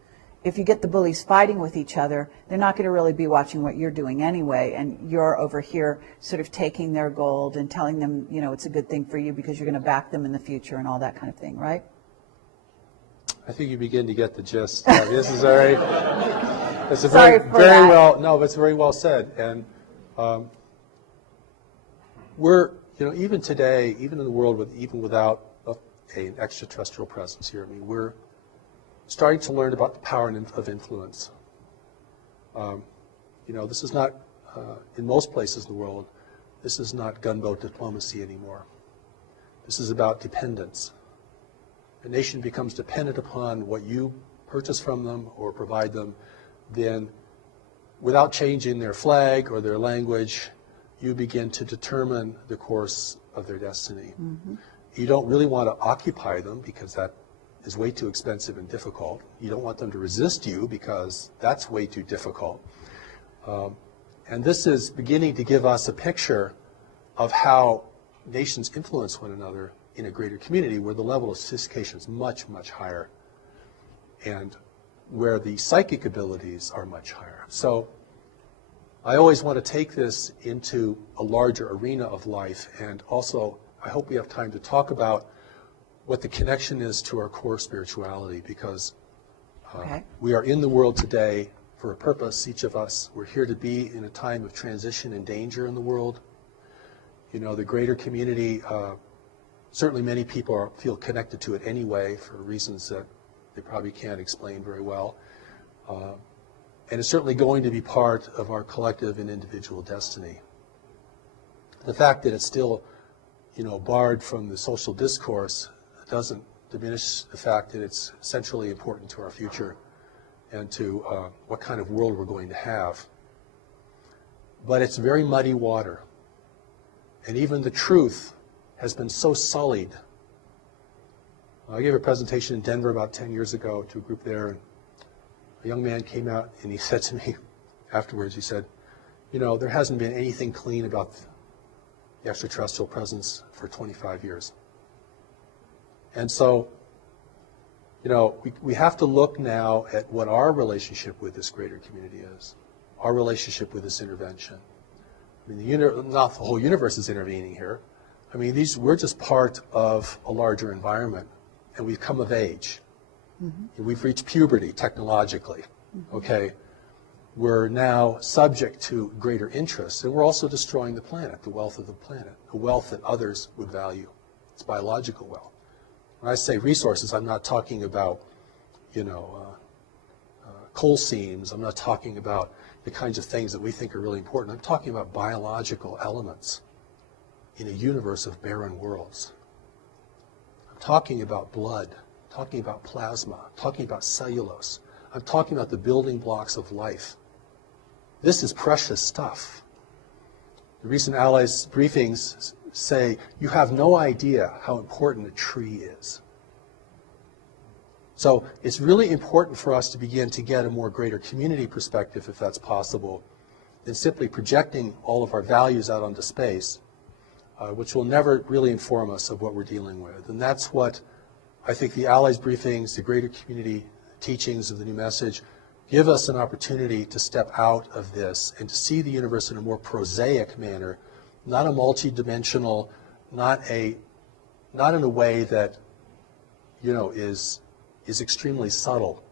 If you get the bullies fighting with each other, they're not going to really be watching what you're doing anyway, and you're over here sort of taking their gold and telling them, you know, it's a good thing for you because you're going to back them in the future and all that kind of thing, right? I think you begin to get the gist. This is very, it's a Sorry very, for very that. well, no, but it's very well said. And we're, you know, even today, even in the world even without an extraterrestrial presence here, I mean, we're starting to learn about the power of influence. You know, this is not, in most places in the world, this is not gunboat diplomacy anymore. This is about dependence. A nation becomes dependent upon what you purchase from them or provide them, then without changing their flag or their language, you begin to determine the course of their destiny. Mm-hmm. You don't really want to occupy them because that is way too expensive and difficult. You don't want them to resist you because that's way too difficult. And this is beginning to give us a picture of how nations influence one another in a greater community, where the level of sophistication is much, much higher, and where the psychic abilities are much higher. So I always want to take this into a larger arena of life, and also I hope we have time to talk about what the connection is to our core spirituality, because we are in the world today for a purpose, each of us. We're here to be in a time of transition and danger in the world. You know, the greater community, certainly many people feel connected to it anyway for reasons that they probably can't explain very well. And it's certainly going to be part of our collective and individual destiny. The fact that it's still, you know, barred from the social discourse doesn't diminish the fact that it's centrally important to our future and to what kind of world we're going to have. But it's very muddy water. And even the truth has been so sullied. I gave a presentation in Denver about 10 years ago to a group there, and a young man came out and he said to me afterwards, he said, you know, there hasn't been anything clean about the extraterrestrial presence for 25 years. And so, you know, we have to look now at what our relationship with this greater community is, our relationship with this intervention. I mean, not the whole universe is intervening here. I mean, we're just part of a larger environment, and we've come of age. Mm-hmm. We've reached puberty technologically, mm-hmm. Okay? We're now subject to greater interests, and we're also destroying the planet, the wealth of the planet, a wealth that others would value. It's biological wealth. When I say resources, I'm not talking about, you know, coal seams. I'm not talking about the kinds of things that we think are really important. I'm talking about biological elements in a universe of barren worlds. I'm talking about blood, talking about plasma, talking about cellulose. I'm talking about the building blocks of life. This is precious stuff. The recent Allies briefings say, you have no idea how important a tree is. So it's really important for us to begin to get a more greater community perspective, if that's possible, than simply projecting all of our values out onto space, which will never really inform us of what we're dealing with. And that's what I think the Allies briefings, the greater community teachings of the new message, give us an opportunity to step out of this and to see the universe in a more prosaic manner, not a multidimensional, not in a way that, you know, is extremely subtle,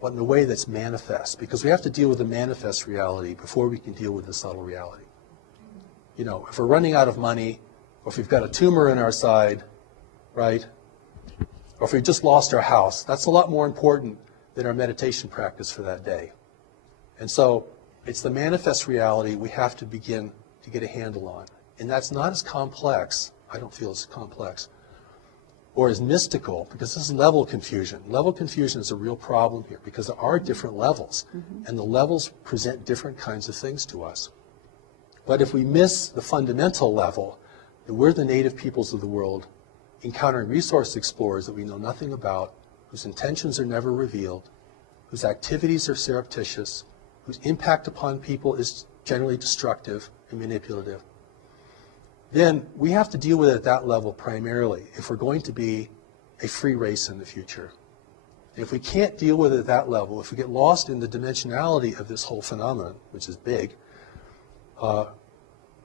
but in a way that's manifest, because we have to deal with the manifest reality before we can deal with the subtle reality. You know, if we're running out of money, or if we've got a tumor in our side, right? Or if we've just lost our house, that's a lot more important than our meditation practice for that day. And so it's the manifest reality we have to begin to get a handle on. And that's not as complex, I don't feel as complex, or as mystical, because this is level confusion. Level confusion is a real problem here, because there are different levels, and the levels present different kinds of things to us. But if we miss the fundamental level, that we're the native peoples of the world, encountering resource explorers that we know nothing about, whose intentions are never revealed, whose activities are surreptitious, whose impact upon people is generally destructive and manipulative, then we have to deal with it at that level primarily if we're going to be a free race in the future. If we can't deal with it at that level, if we get lost in the dimensionality of this whole phenomenon, which is big,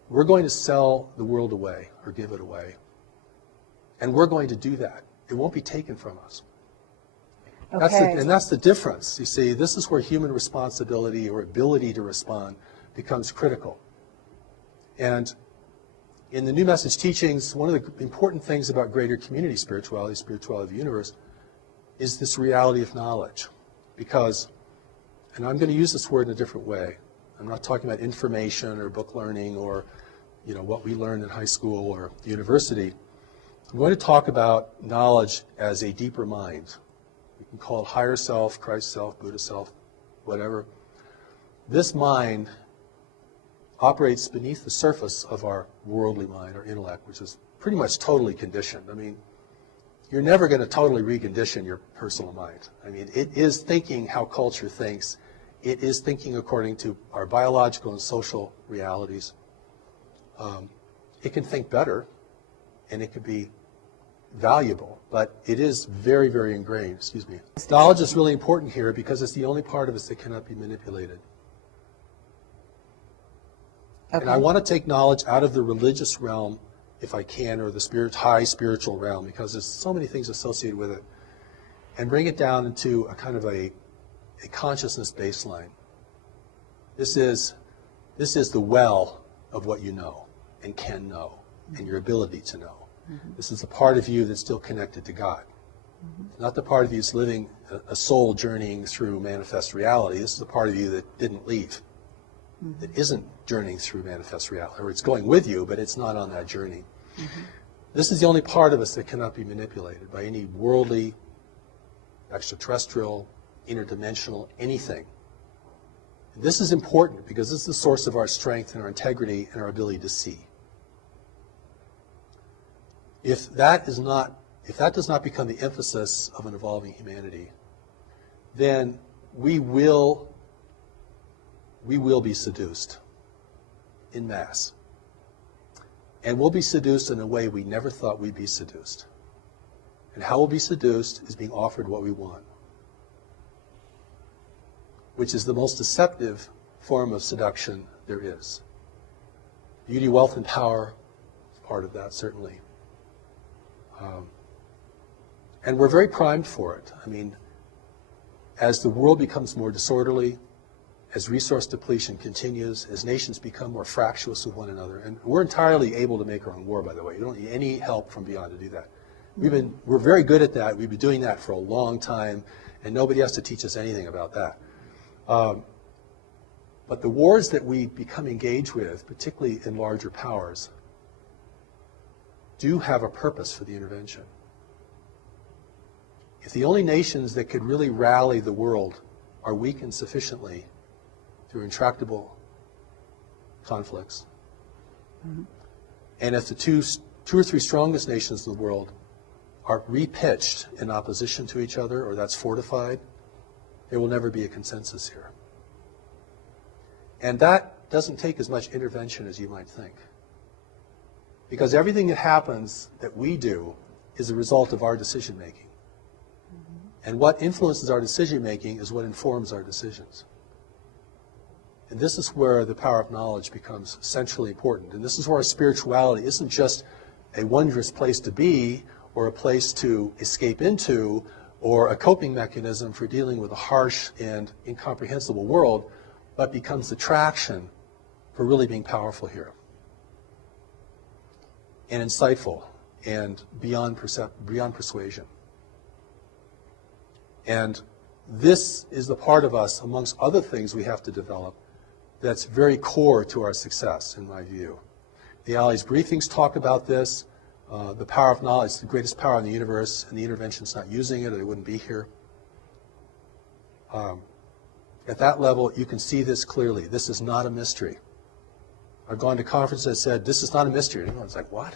we're going to sell the world away or give it away. And we're going to do that. It won't be taken from us. Okay. And that's the difference. You see, this is where human responsibility or ability to respond becomes critical. And in the New Message teachings, one of the important things about greater community spirituality, spirituality of the universe, is this reality of knowledge. Because, and I'm going to use this word in a different way. I'm not talking about information or book learning or, you know, what we learned in high school or university. I'm going to talk about knowledge as a deeper mind. We can call it higher self, Christ self, Buddha self, whatever. This mind operates beneath the surface of our worldly mind, our intellect, which is pretty much totally conditioned. I mean, you're never going to totally recondition your personal mind. I mean, it is thinking how culture thinks. It is thinking according to our biological and social realities. It can think better, and it can be valuable, but it is very, very ingrained. Excuse me. Knowledge is really important here because it's the only part of us that cannot be manipulated. Okay. And I want to take knowledge out of the religious realm, if I can, or the high spiritual realm, because there's so many things associated with it, and bring it down into a kind of a consciousness baseline. This is the well of what you know and can know, and your ability to know. This is the part of you that's still connected to God. Not the part of you that's living a soul journeying through manifest reality. This is the part of you that didn't leave, that isn't journeying through manifest reality, or it's going with you, but it's not on that journey. This is the only part of us that cannot be manipulated by any worldly, extraterrestrial, interdimensional, anything. And this is important because this is the source of our strength and our integrity and our ability to see. If that does not become the emphasis of an evolving humanity, then we will be seduced en masse. And we'll be seduced in a way we never thought we'd be seduced. And how we'll be seduced is being offered what we want, which is the most deceptive form of seduction there is. Beauty, wealth, and power is part of that, certainly. And we're very primed for it. I mean, as the world becomes more disorderly, as resource depletion continues, as nations become more fractious with one another, and we're entirely able to make our own war, by the way. You don't need any help from beyond to do that. We're very good at that. We've been doing that for a long time, and nobody has to teach us anything about that. But the wars that we become engaged with, particularly in larger powers, do have a purpose for the intervention. If the only nations that could really rally the world are weakened sufficiently through intractable conflicts, and if the two or three strongest nations in the world are repitched in opposition to each other, or that's fortified, there will never be a consensus here. And that doesn't take as much intervention as you might think. Because everything that happens that we do is a result of our decision making. And what influences our decision making is what informs our decisions. And this is where the power of knowledge becomes centrally important. And this is where our spirituality isn't just a wondrous place to be, or a place to escape into, or a coping mechanism for dealing with a harsh and incomprehensible world, but becomes the traction for really being powerful here. and insightful and beyond persuasion. And this is the part of us, amongst other things we have to develop, that's very core to our success, in my view. The Aliados briefings talk about this. The power of knowledge is the greatest power in the universe, and the intervention's not using it, or they wouldn't be here. At that level, you can see this clearly. This is not a mystery. I've gone to conferences that said, this is not a mystery. And everyone's like, what?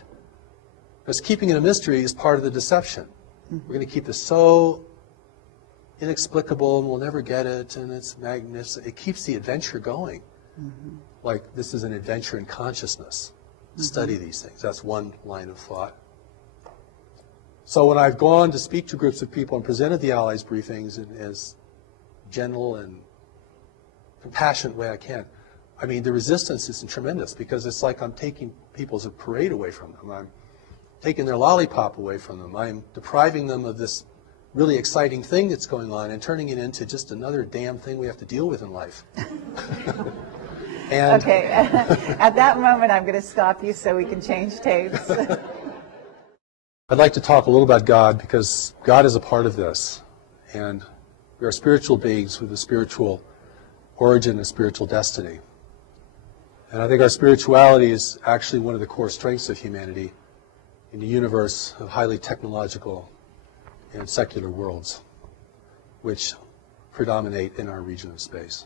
Because keeping it a mystery is part of the deception. We're going to keep this so inexplicable, and we'll never get it, and it's magnificent. It keeps the adventure going. Like, this is an adventure in consciousness. Study these things. That's one line of thought. So when I've gone to speak to groups of people and presented the Aliados briefings in as gentle and compassionate way I can, I mean, the resistance is tremendous, because it's like I'm taking people's parade away from them. I'm taking their lollipop away from them. I'm depriving them of this really exciting thing that's going on and turning it into just another damn thing we have to deal with in life. And Okay, at that moment I'm going to stop you so we can change tapes. I'd like to talk a little about God, because God is a part of this. And we are spiritual beings with a spiritual origin and spiritual destiny. And I think our spirituality is actually one of the core strengths of humanity in a universe of highly technological and secular worlds, which predominate in our region of space.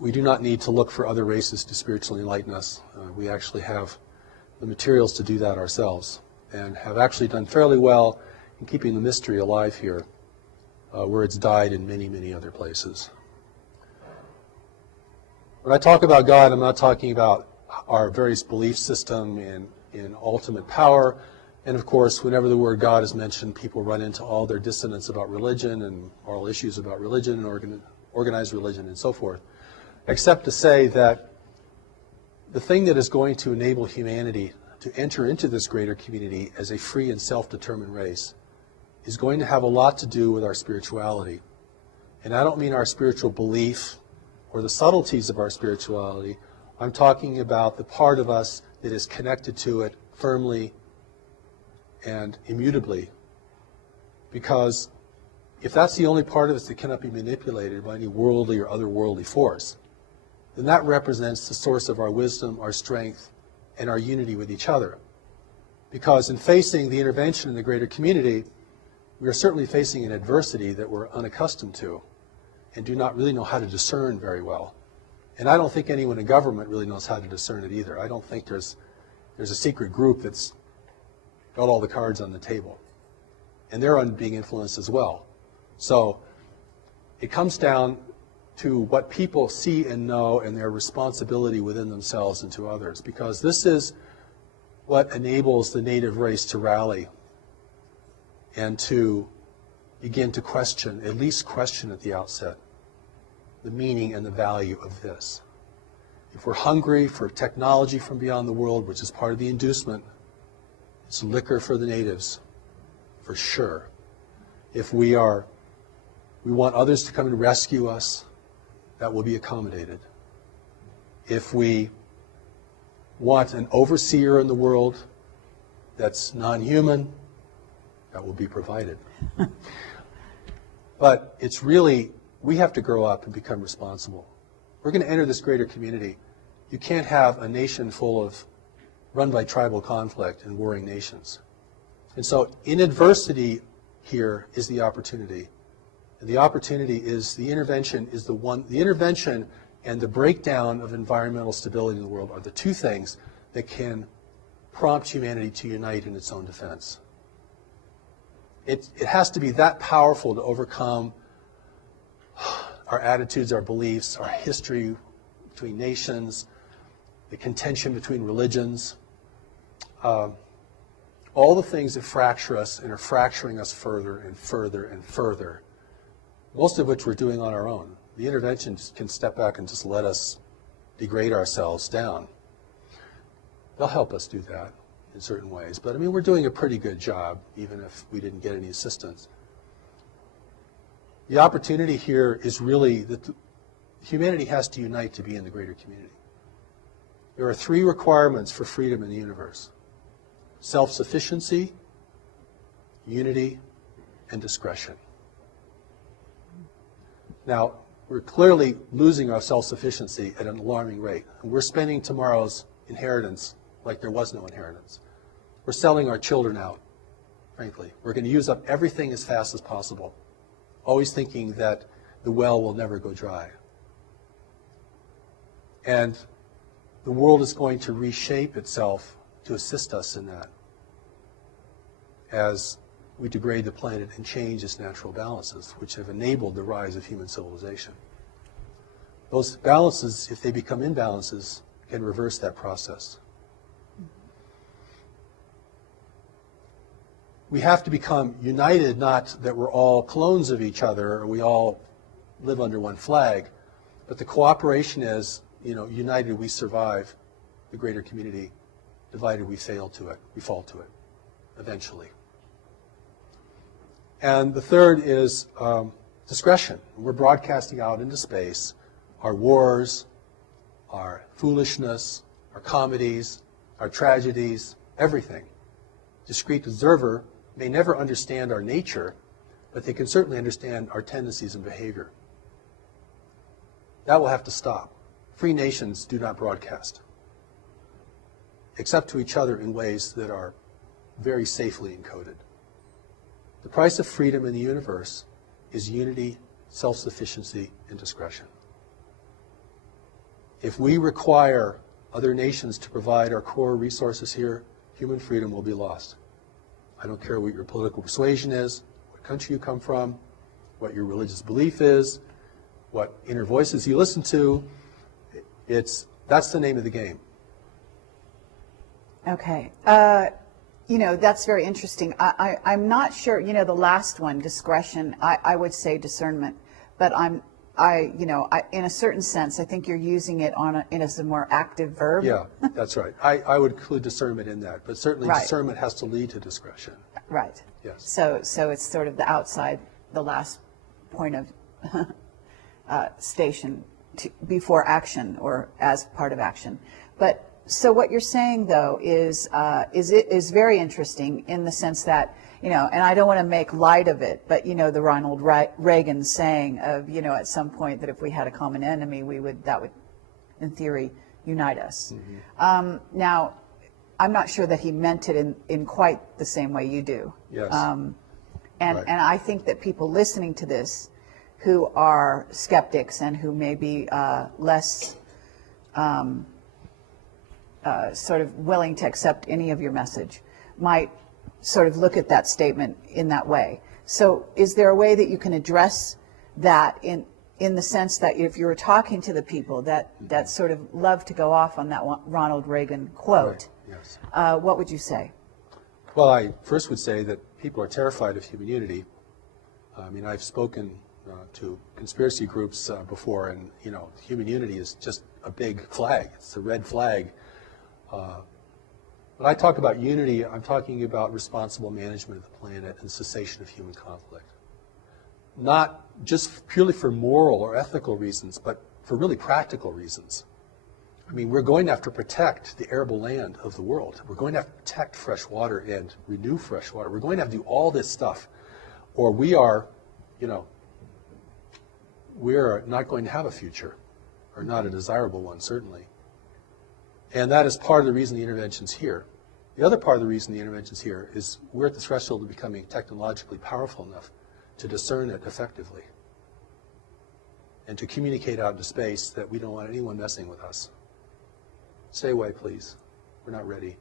We do not need to look for other races to spiritually enlighten us. We actually have the materials to do that ourselves, and have actually done fairly well in keeping the mystery alive here, where it's died in many, many other places. When I talk about God, I'm not talking about our various belief system in ultimate power. And of course, whenever the word God is mentioned, people run into all their dissonance about religion and all issues about religion and organized religion and so forth, except to say that the thing that is going to enable humanity to enter into this greater community as a free and self-determined race is going to have a lot to do with our spirituality. And I don't mean our spiritual belief or the subtleties of our spirituality. I'm talking about the part of us that is connected to it firmly and immutably. Because if that's the only part of us that cannot be manipulated by any worldly or otherworldly force, then that represents the source of our wisdom, our strength, and our unity with each other. Because in facing the intervention in the greater community, we are certainly facing an adversity that we're unaccustomed to and do not really know how to discern very well. And I don't think anyone in government really knows how to discern it either. I don't think there's a secret group that's got all the cards on the table. And they're being influenced as well. So it comes down to what people see and know and their responsibility within themselves and to others, because this is what enables the native race to rally and to begin to question, at least question at the outset, the meaning and the value of this. If we're hungry for technology from beyond the world, which is part of the inducement, it's liquor for the natives, for sure. If we want others to come and rescue us, that will be accommodated. If we want an overseer in the world that's non-human, that will be provided. But it's really, we have to grow up and become responsible. We're going to enter this greater community. You can't have a nation run by tribal conflict and warring nations. And so in adversity here is the opportunity. And the opportunity is the intervention and the breakdown of environmental stability in the world are the two things that can prompt humanity to unite in its own defense. It has to be that powerful to overcome our attitudes, our beliefs, our history between nations, the contention between religions, all the things that fracture us and are fracturing us further and further and further, most of which we're doing on our own. The intervention can step back and just let us degrade ourselves down. They'll help us do that in certain ways. But I mean, we're doing a pretty good job, even if we didn't get any assistance. The opportunity here is really that humanity has to unite to be in the greater community. There are three requirements for freedom in the universe: self-sufficiency, unity, and discretion. Now, we're clearly losing our self-sufficiency at an alarming rate. And we're spending tomorrow's inheritance like there was no inheritance. We're selling our children out, frankly. We're going to use up everything as fast as possible, always thinking that the well will never go dry. And the world is going to reshape itself to assist us in that as we degrade the planet and change its natural balances, which have enabled the rise of human civilization. Those balances, if they become imbalances, can reverse that process. We have to become united, not that we're all clones of each other or we all live under one flag, but the cooperation is, united we survive the greater community, divided we fail to it, we fall to it, eventually. And the third is discretion. We're broadcasting out into space our wars, our foolishness, our comedies, our tragedies, everything. Discrete observer may never understand our nature, but they can certainly understand our tendencies and behavior. That will have to stop. Free nations do not broadcast, except to each other in ways that are very safely encoded. The price of freedom in the universe is unity, self-sufficiency, and discretion. If we require other nations to provide our core resources here, human freedom will be lost. I don't care what your political persuasion is, what country you come from, what your religious belief is, what inner voices you listen to. That's the name of the game. Okay. That's very interesting. I'm not sure, the last one, discretion, I would say discernment, but in a certain sense, I think you're using it as a more active verb. Yeah, that's right. I would include discernment in that, but certainly Right. Discernment has to lead to discretion. Right. Yes. So it's sort of the outside, the last point of station before action or as part of action. But so what you're saying though is very interesting in the sense that, and I don't want to make light of it, but the Ronald Reagan saying of, at some point that if we had a common enemy, that would in theory unite us. Mm-hmm. Now, I'm not sure that he meant it in quite the same way you do. Yes. Right. And I think that people listening to this who are skeptics and who may be less sort of willing to accept any of your message might sort of look at that statement in that way. So is there a way that you can address that in the sense that if you were talking to the people that sort of love to go off on that Ronald Reagan quote, Right. Yes. What would you say? Well, I first would say that people are terrified of human unity. I mean, I've spoken to conspiracy groups before, and human unity is just a big flag. It's a red flag. When I talk about unity, I'm talking about responsible management of the planet and cessation of human conflict. Not just purely for moral or ethical reasons, but for really practical reasons. I mean, we're going to have to protect the arable land of the world. We're going to have to protect fresh water and renew fresh water. We're going to have to do all this stuff, or we are not going to have a future, or not a desirable one, certainly. And that is part of the reason the intervention's here. The other part of the reason the intervention's here is we're at the threshold of becoming technologically powerful enough to discern it effectively and to communicate out into space that we don't want anyone messing with us. Stay away, please. We're not ready.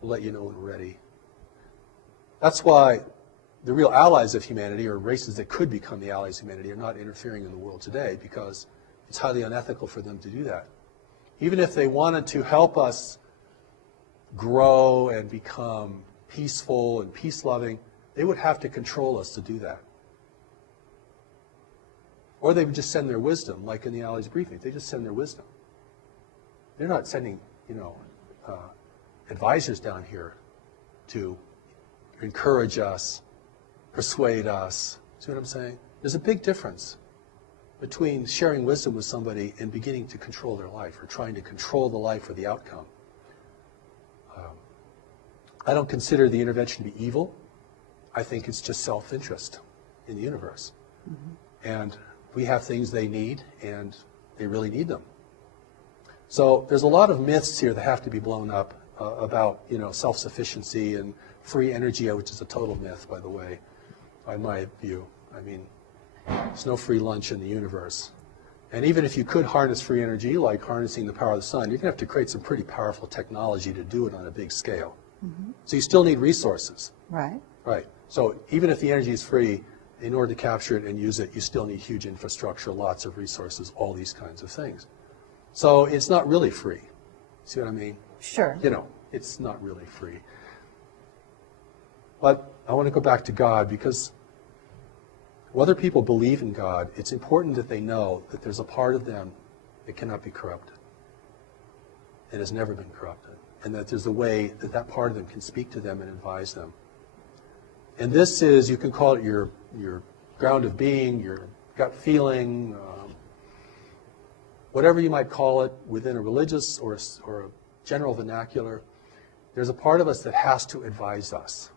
We'll let you know when we're ready. That's why the real allies of humanity, or races that could become the allies of humanity, are not interfering in the world today because it's highly unethical for them to do that. Even if they wanted to help us grow and become peaceful and peace-loving, they would have to control us to do that. Or they would just send their wisdom, like in the Allies briefing. They just send their wisdom. They're not sending, advisors down here to encourage us, persuade us. See what I'm saying? There's a big difference. between sharing wisdom with somebody and beginning to control their life or trying to control the life or the outcome. I don't consider the intervention to be evil. I think it's just self-interest in the universe. Mm-hmm. And we have things they need, and they really need them. So there's a lot of myths here that have to be blown up about, self-sufficiency and free energy, which is a total myth, by the way, by my view. I mean, there's no free lunch in the universe. And even if you could harness free energy, like harnessing the power of the sun, you're going to have to create some pretty powerful technology to do it on a big scale. Mm-hmm. So you still need resources. Right. Right. So even if the energy is free, in order to capture it and use it, you still need huge infrastructure, lots of resources, all these kinds of things. So it's not really free. See what I mean? Sure. It's not really free. But I want to go back to God, because whether people believe in God, it's important that they know that there's a part of them that cannot be corrupted. It has never been corrupted. And that there's a way that that part of them can speak to them and advise them. And this is, you can call it your ground of being, your gut feeling, whatever you might call it within a religious or a general vernacular. There's a part of us that has to advise us.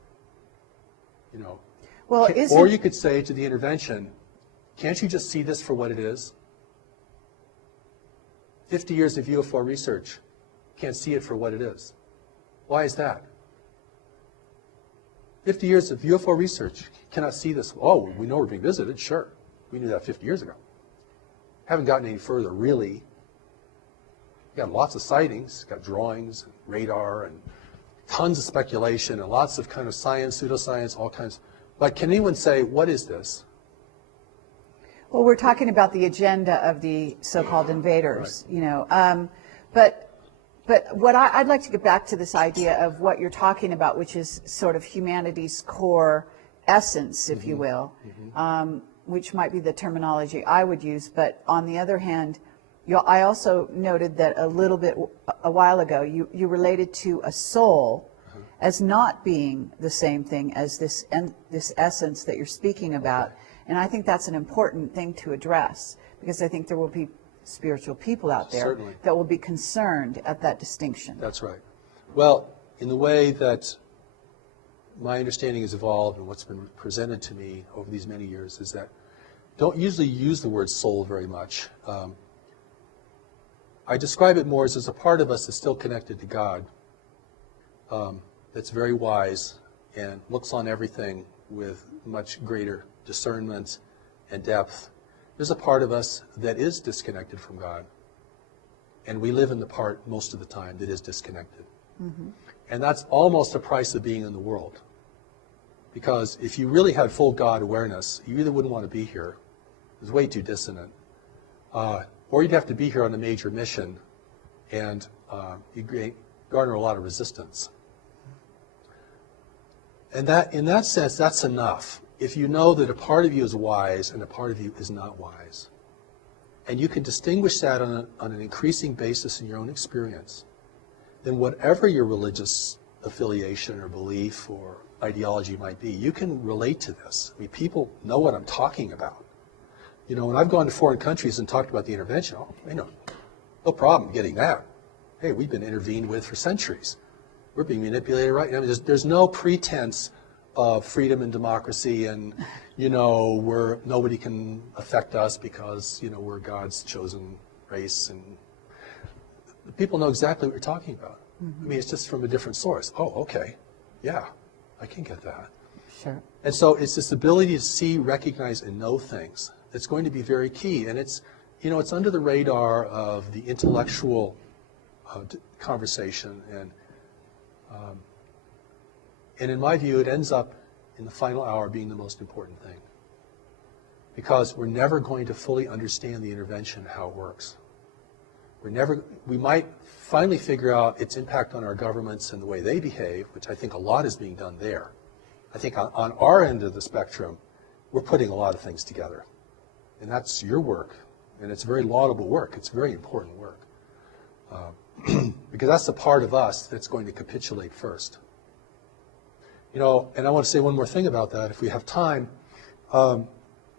Well, or you could say to the intervention, can't you just see this for what it is? 50 years of UFO research, can't see it for what it is. Why is that? 50 years of UFO research cannot see this. Oh, we know we're being visited, sure. We knew that 50 years ago. Haven't gotten any further, really. Got lots of sightings, got drawings, and radar, and tons of speculation, and lots of kind of science, pseudoscience, all kinds. But can anyone say, what is this? Well, we're talking about the agenda of the so-called invaders, right. But what I'd like to get back to this idea of what you're talking about, which is sort of humanity's core essence, if you will, which might be the terminology I would use. But on the other hand, I also noted that a while ago, you related to a soul as not being the same thing as this essence that you're speaking about. And I think that's an important thing to address, because I think there will be spiritual people out there Certainly. that will be concerned at that distinction. That's right. Well, in the way that my understanding has evolved and what's been presented to me over these many years is that don't usually use the word soul very much. I describe it more as a part of us that's still connected to God, that's very wise and looks on everything with much greater discernment and depth. There's a part of us that is disconnected from God, and we live in the part most of the time that is disconnected. Mm-hmm. And that's almost the price of being in the world. Because if you really had full God awareness, you either wouldn't want to be here. It's way too dissonant. Or you'd have to be here on a major mission, and you'd garner a lot of resistance. And that, in that sense, that's enough. If you know that a part of you is wise and a part of you is not wise, and you can distinguish that on an increasing basis in your own experience, then whatever your religious affiliation or belief or ideology might be, you can relate to this. I mean, people know what I'm talking about. When I've gone to foreign countries and talked about the intervention, no problem getting that. Hey, we've been intervened with for centuries. We're being manipulated right now. There's no pretense of freedom and democracy and, where nobody can affect us because, we're God's chosen race. And people know exactly what you're talking about. Mm-hmm. I mean, it's just from a different source. Oh, okay. Yeah, I can get that. Sure. And so it's this ability to see, recognize, and know things that's going to be very key. And it's, it's under the radar of the intellectual conversation. And in my view, it ends up in the final hour being the most important thing. Because we're never going to fully understand the intervention, how it works. We might finally figure out its impact on our governments and the way they behave, which I think a lot is being done there. I think on our end of the spectrum, we're putting a lot of things together. And that's your work. And it's very laudable work. It's very important work. Because that's the part of us that's going to capitulate first. And I want to say one more thing about that, if we have time.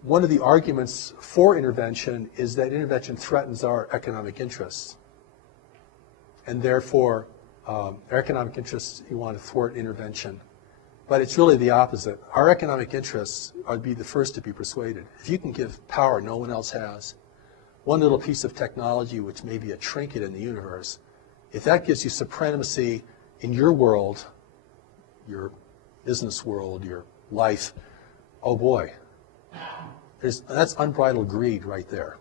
one of the arguments for intervention is that intervention threatens our economic interests. And therefore, our economic interests, you want to thwart intervention. But it's really the opposite. Our economic interests would be the first to be persuaded. If you can give power no one else has, one little piece of technology which may be a trinket in the universe, if that gives you supremacy in your world, your business world, your life, oh boy, that's unbridled greed right there.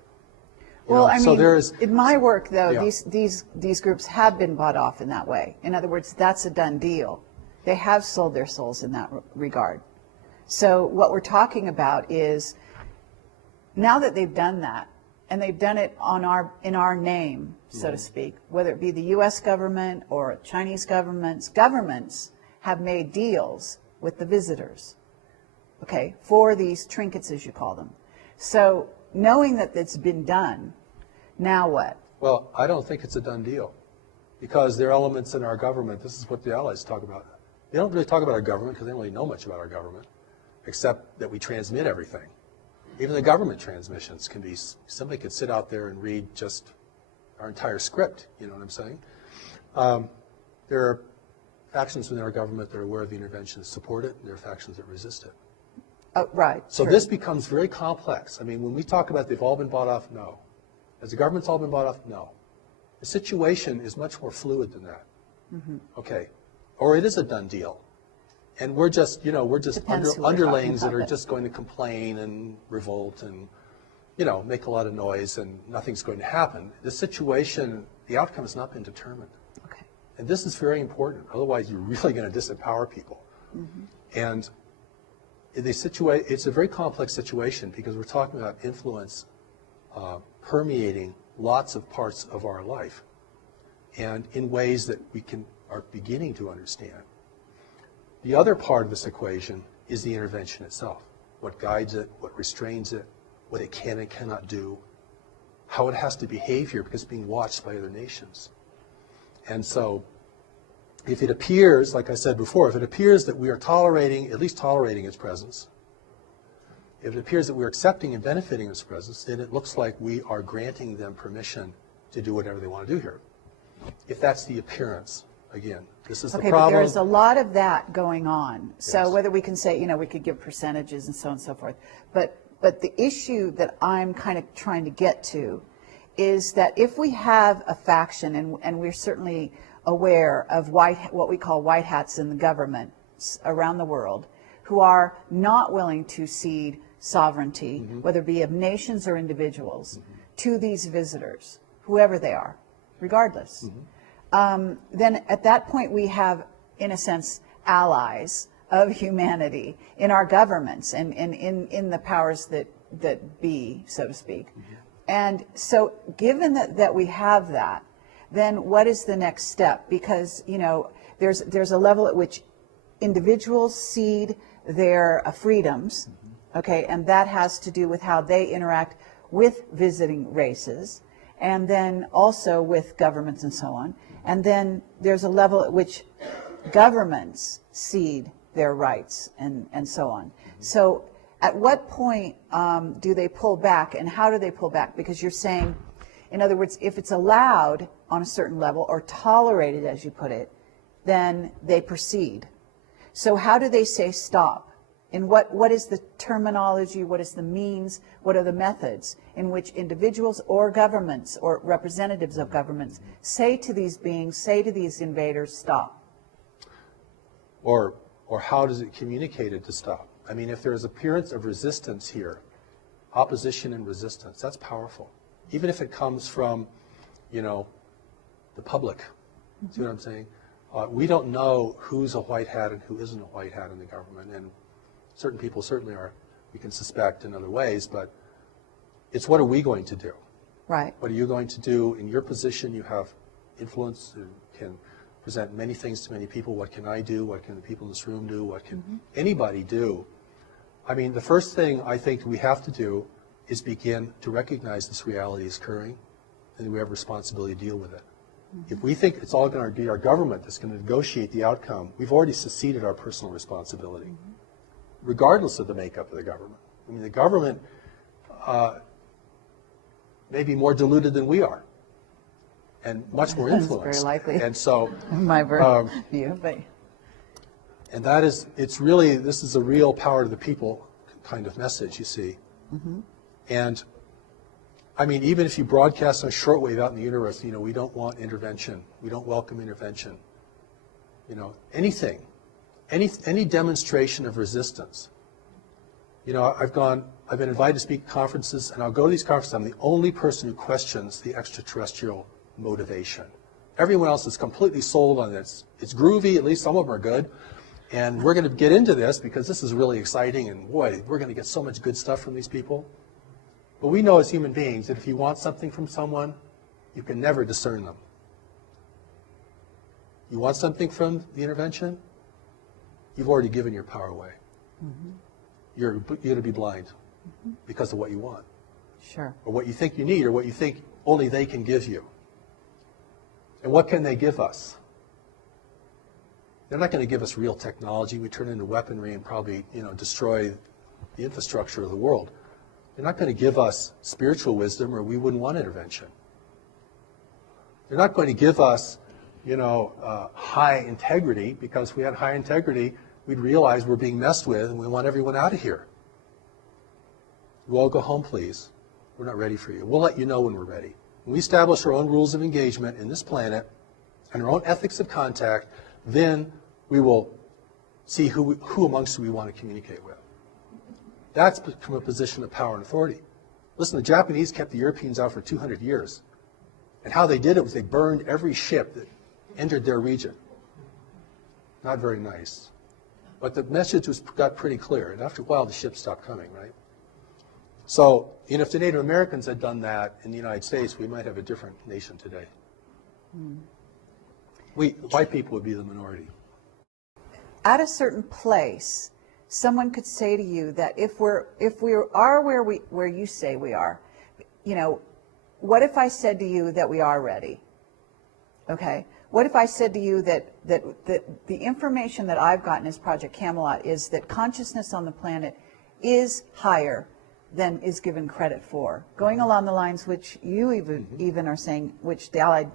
Well, I so mean, there is, in my work, though, yeah. these groups have been bought off in that way. In other words, that's a done deal. They have sold their souls in that regard. So what we're talking about is, now that they've done that, and they've done it in our name, so to speak, whether it be the U.S. government or Chinese governments have made deals with the visitors, okay, for these trinkets, as you call them. So knowing that it's been done, now what? well, I don't think it's a done deal, because there are elements in our government, this is what the Allies talk about. They don't really talk about our government because they don't really know much about our government, except that we transmit everything. Even the government transmissions can be, somebody could sit out there and read just our entire script, you know what I'm saying? There are factions within our government that are aware of the intervention that support it, and there are factions that resist it. Oh, right. So sure. this becomes very complex. I mean, when we talk about they've all been bought off, no. Has the government's all been bought off? No. The situation is much more fluid than that. Mm-hmm. Okay. Or it is a done deal. And we're just, Depends who we're underlings that talking are about. just going to complain and revolt and, make a lot of noise, and nothing's going to happen. The situation, the outcome has not been determined. Okay. And this is very important. Otherwise, you're really going to disempower people. Mm-hmm. And it's a very complex situation because we're talking about influence permeating lots of parts of our life, and in ways that we are beginning to understand. The other part of this equation is the intervention itself. What guides it, what restrains it, what it can and cannot do, how it has to behave here because it's being watched by other nations. And so if it appears, like I said before, if it appears that we are at least tolerating its presence, if it appears that we're accepting and benefiting its presence, then it looks like we are granting them permission to do whatever they want to do here. If that's the appearance, again, this is the problem. Okay, but there's a lot of that going on. So Yes. whether we can say, we could give percentages and so on and so forth. But the issue that I'm kind of trying to get to is that if we have a faction, and we're certainly aware of what we call white hats in the government around the world, who are not willing to cede sovereignty, whether it be of nations or individuals, to these visitors, whoever they are, regardless. Then at that point we have, in a sense, allies of humanity in our governments and in the powers that be, so to speak. And so given that we have that, then what is the next step? Because, there's a level at which individuals cede their freedoms, okay, and that has to do with how they interact with visiting races, and then also with governments and so on. And then there's a level at which governments cede their rights and so on. So at what point do they pull back, and how do they pull back? Because you're saying, in other words, if it's allowed on a certain level or tolerated, as you put it, then they proceed. So how do they say stop? And what is the terminology, what is the means, what are the methods in which individuals or governments or representatives of governments say to these beings, say to these invaders, stop? Or how does it communicate it to stop? I mean, if there's appearance of resistance here, opposition and resistance, that's powerful. Even if it comes from, the public. See what I'm saying? We don't know who's a white hat and who isn't a white hat in the government, and certain people certainly are, we can suspect in other ways, but it's what are we going to do? Right. What are you going to do? In your position, you have influence, you can present many things to many people. What can I do? What can the people in this room do? What can anybody do? I mean, the first thing I think we have to do is begin to recognize this reality is occurring, and we have a responsibility to deal with it. If we think it's all going to be our government that's going to negotiate the outcome, we've already seceded our personal responsibility, regardless of the makeup of the government. I mean, the government may be more deluded than we are, and much more influenced. That's very likely. And so, My view, but and that is, it's really, this is a real power to the people kind of message, you see. And I mean, even if you broadcast on shortwave out in the universe, you know, we don't want intervention. We don't welcome intervention. You know, anything, any demonstration of resistance. You know, I've been invited to speak at conferences, and I'll go to these conferences. I'm the only person who questions the extraterrestrial motivation. Everyone else is completely sold on this. It's groovy, at least some of them are good. And we're going to get into this because this is really exciting, and boy, we're going to get so much good stuff from these people. But we know as human beings that if you want something from someone, you can never discern them. You want something from the intervention, you've already given your power away. You're going to be blind because of what you want. sure. Or what you think you need, or what you think only they can give you. And what can they give us? They're not going to give us real technology. We turn into weaponry and probably, you know, destroy the infrastructure of the world. They're not going to give us spiritual wisdom, or we wouldn't want intervention. They're not going to give us, you know, high integrity, because if we had high integrity, we'd realize we're being messed with and we want everyone out of here. You all go home, please. We're not ready for you. We'll let you know when we're ready. When we establish our own rules of engagement in this planet and our own ethics of contact, then we will see who amongst we want to communicate with. That's from a position of power and authority. Listen, the Japanese kept the Europeans out for 200 years. And how they did it was they burned every ship that entered their region. Not very nice. But the message got pretty clear. And after a while, the ships stopped coming, right? So, you know, if the Native Americans had done that in the United States, we might have a different nation today. White people would be the minority. At a certain place, someone could say to you that if we are where you say we are, you know, what if I said to you that we are ready? Okay. What if I said to you that the information that I've gotten as Project Camelot is that consciousness on the planet is higher than is given credit for, going along the lines which you even are saying, which the Allied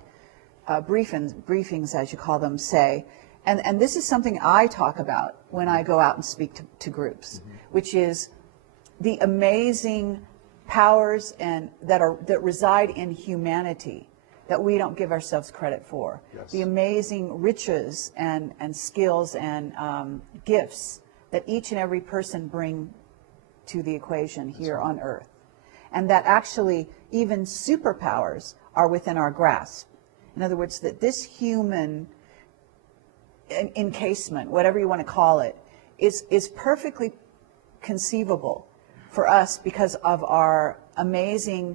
briefings, as you call them, say. And this is something I talk about when I go out and speak to groups, which is the amazing powers that reside in humanity that we don't give ourselves credit for. Yes. The amazing riches and skills and gifts that each and every person bring to the equation here on Earth. And that actually even superpowers are within our grasp. In other words, that this human encasement, whatever you want to call it, is perfectly conceivable for us because of our amazing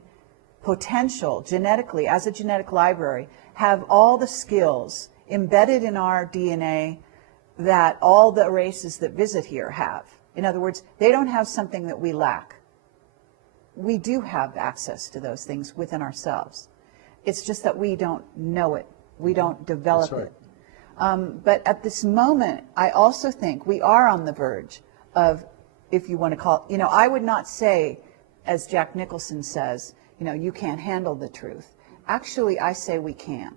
potential genetically, as a genetic library, have all the skills embedded in our DNA that all the races that visit here have. In other words, they don't have something that we lack. We do have access to those things within ourselves. It's just that we don't know it. We don't develop That's right. it. But at this moment, I also think we are on the verge of, if you want to call it, you know, I would not say, as Jack Nicholson says, you know, you can't handle the truth. Actually, I say we can.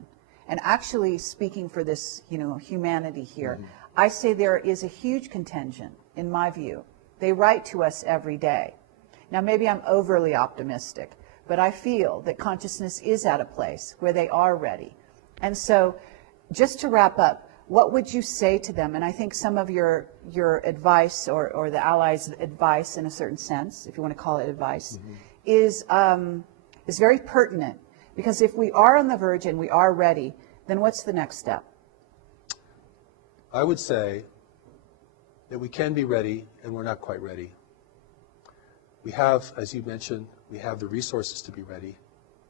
And actually, speaking for this, you know, humanity here, I say there is a huge contingent, in my view. They write to us every day. Now, maybe I'm overly optimistic, but I feel that consciousness is at a place where they are ready. And so, just to wrap up, what would you say to them? And I think some of your advice, or the Allies' advice in a certain sense, if you want to call it advice, is very pertinent. Because if we are on the verge and we are ready, then what's the next step? I would say that we can be ready, and we're not quite ready. We have, as you mentioned, we have the resources to be ready.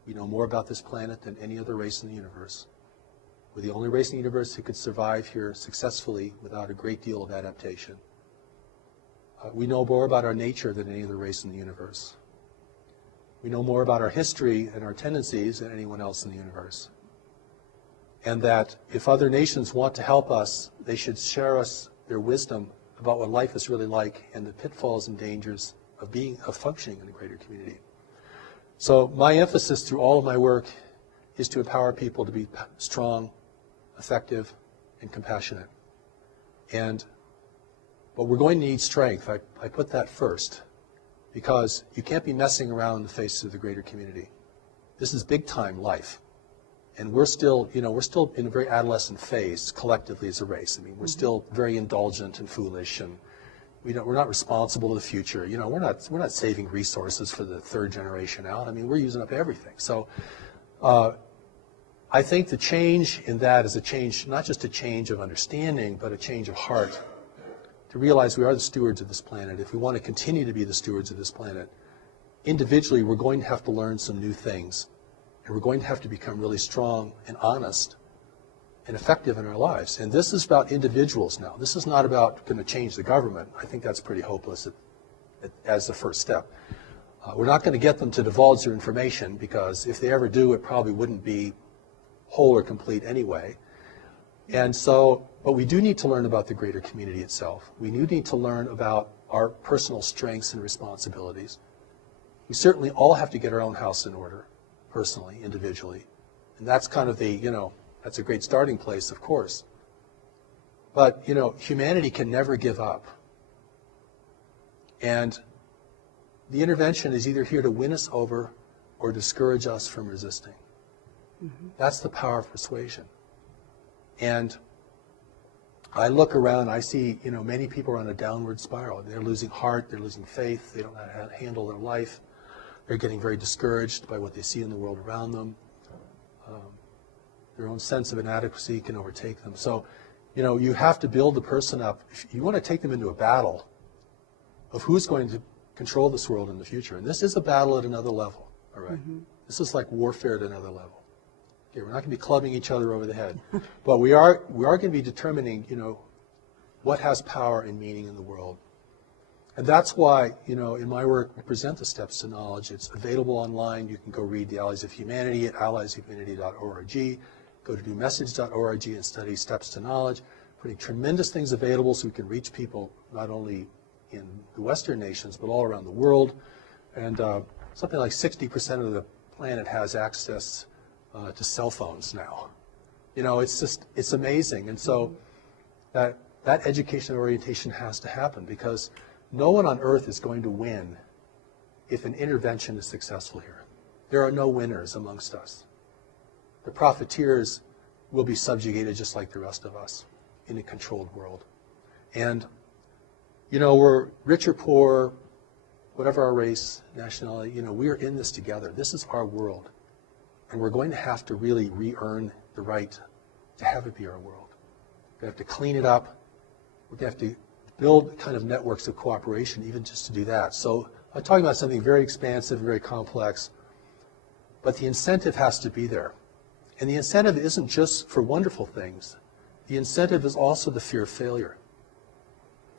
We know more about this planet than any other race in the universe. We're the only race in the universe who could survive here successfully without a great deal of adaptation. We know more about our nature than any other race in the universe. We know more about our history and our tendencies than anyone else in the universe. And that if other nations want to help us, they should share us their wisdom about what life is really like and the pitfalls and dangers of functioning in a greater community. So my emphasis through all of my work is to empower people to be strong, effective, and compassionate. But we're going to need strength. I put that first, because you can't be messing around in the face of the greater community. This is big time life. And we're still in a very adolescent phase collectively as a race. I mean, we're still very indulgent and foolish, and we're not responsible to the future. We're not saving resources for the third generation out. I mean, we're using up everything. So I think the change in that is a change, not just a change of understanding, but a change of heart, to realize we are the stewards of this planet. If we want to continue to be the stewards of this planet, individually we're going to have to learn some new things. And we're going to have to become really strong and honest and effective in our lives. And this is about individuals now. This is not about going to change the government. I think that's pretty hopeless as the first step. We're not going to get them to divulge their information, because if they ever do, it probably wouldn't be whole or complete anyway. And so, but we do need to learn about the greater community itself. We do need to learn about our personal strengths and responsibilities. We certainly all have to get our own house in order, personally, individually. And that's kind of that's a great starting place, of course. But, humanity can never give up. And the intervention is either here to win us over or discourage us from resisting. Mm-hmm. That's the power of persuasion. And I look around, I see, many people are on a downward spiral. They're losing heart, they're losing faith, they don't know how to handle their life. They're getting very discouraged by what they see in the world around them. Their own sense of inadequacy can overtake them. So, you have to build the person up. If you want to take them into a battle of who's going to control this world in the future. And this is a battle at another level, all right? Mm-hmm. This is like warfare at another level. Okay, we're not going to be clubbing each other over the head. But we are going to be determining, what has power and meaning in the world. And that's why, in my work, we present the Steps to Knowledge. It's available online. You can go read the Allies of Humanity at alliesofhumanity.org. Go to newmessage.org and study Steps to Knowledge. Putting tremendous things available so we can reach people not only in the Western nations, but all around the world. And something like 60% of the planet has access to cell phones now. It's amazing. And so that education orientation has to happen, because no one on earth is going to win if an intervention is successful here. There are no winners amongst us. The profiteers will be subjugated just like the rest of us in a controlled world. And, we're rich or poor, whatever our race, nationality, we are in this together. This is our world. And we're going to have to really re-earn the right to have it be our world. We have to clean it up. We're going to have to build kind of networks of cooperation even just to do that. So I'm talking about something very expansive, very complex, but the incentive has to be there. And the incentive isn't just for wonderful things. The incentive is also the fear of failure,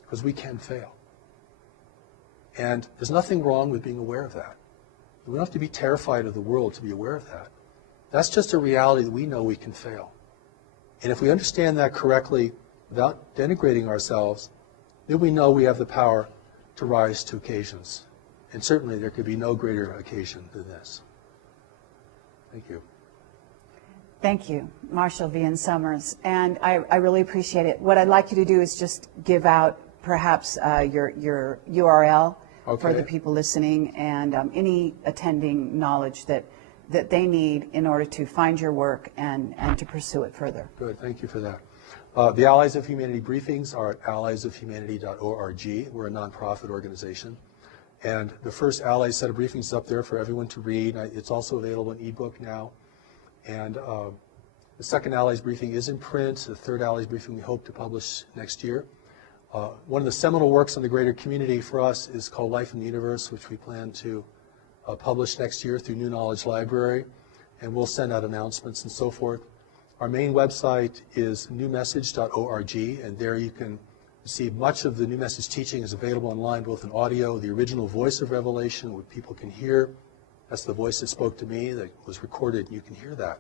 because we can fail. And there's nothing wrong with being aware of that. We don't have to be terrified of the world to be aware of that. That's just a reality that we know we can fail. And if we understand that correctly, without denigrating ourselves, then we know we have the power to rise to occasions. And certainly there could be no greater occasion than this. Thank you. Thank you, Marshall Vian Summers. And I really appreciate it. What I'd like you to do is just give out perhaps your URL for the people listening, and any attending knowledge that they need in order to find your work and to pursue it further. Good, thank you for that. The Allies of Humanity briefings are at alliesofhumanity.org. We're a nonprofit organization. And the first Allies set of briefings is up there for everyone to read. It's also available in ebook now. And the second Allies briefing is in print. The third Allies briefing we hope to publish next year. One of the seminal works on the greater community for us is called Life in the Universe, which we plan to publish next year through New Knowledge Library. And we'll send out announcements and so forth. Our main website is newmessage.org, and there you can see much of the New Message teaching is available online, both in audio, the original voice of Revelation, what people can hear. That's the voice that spoke to me, that was recorded. You can hear that.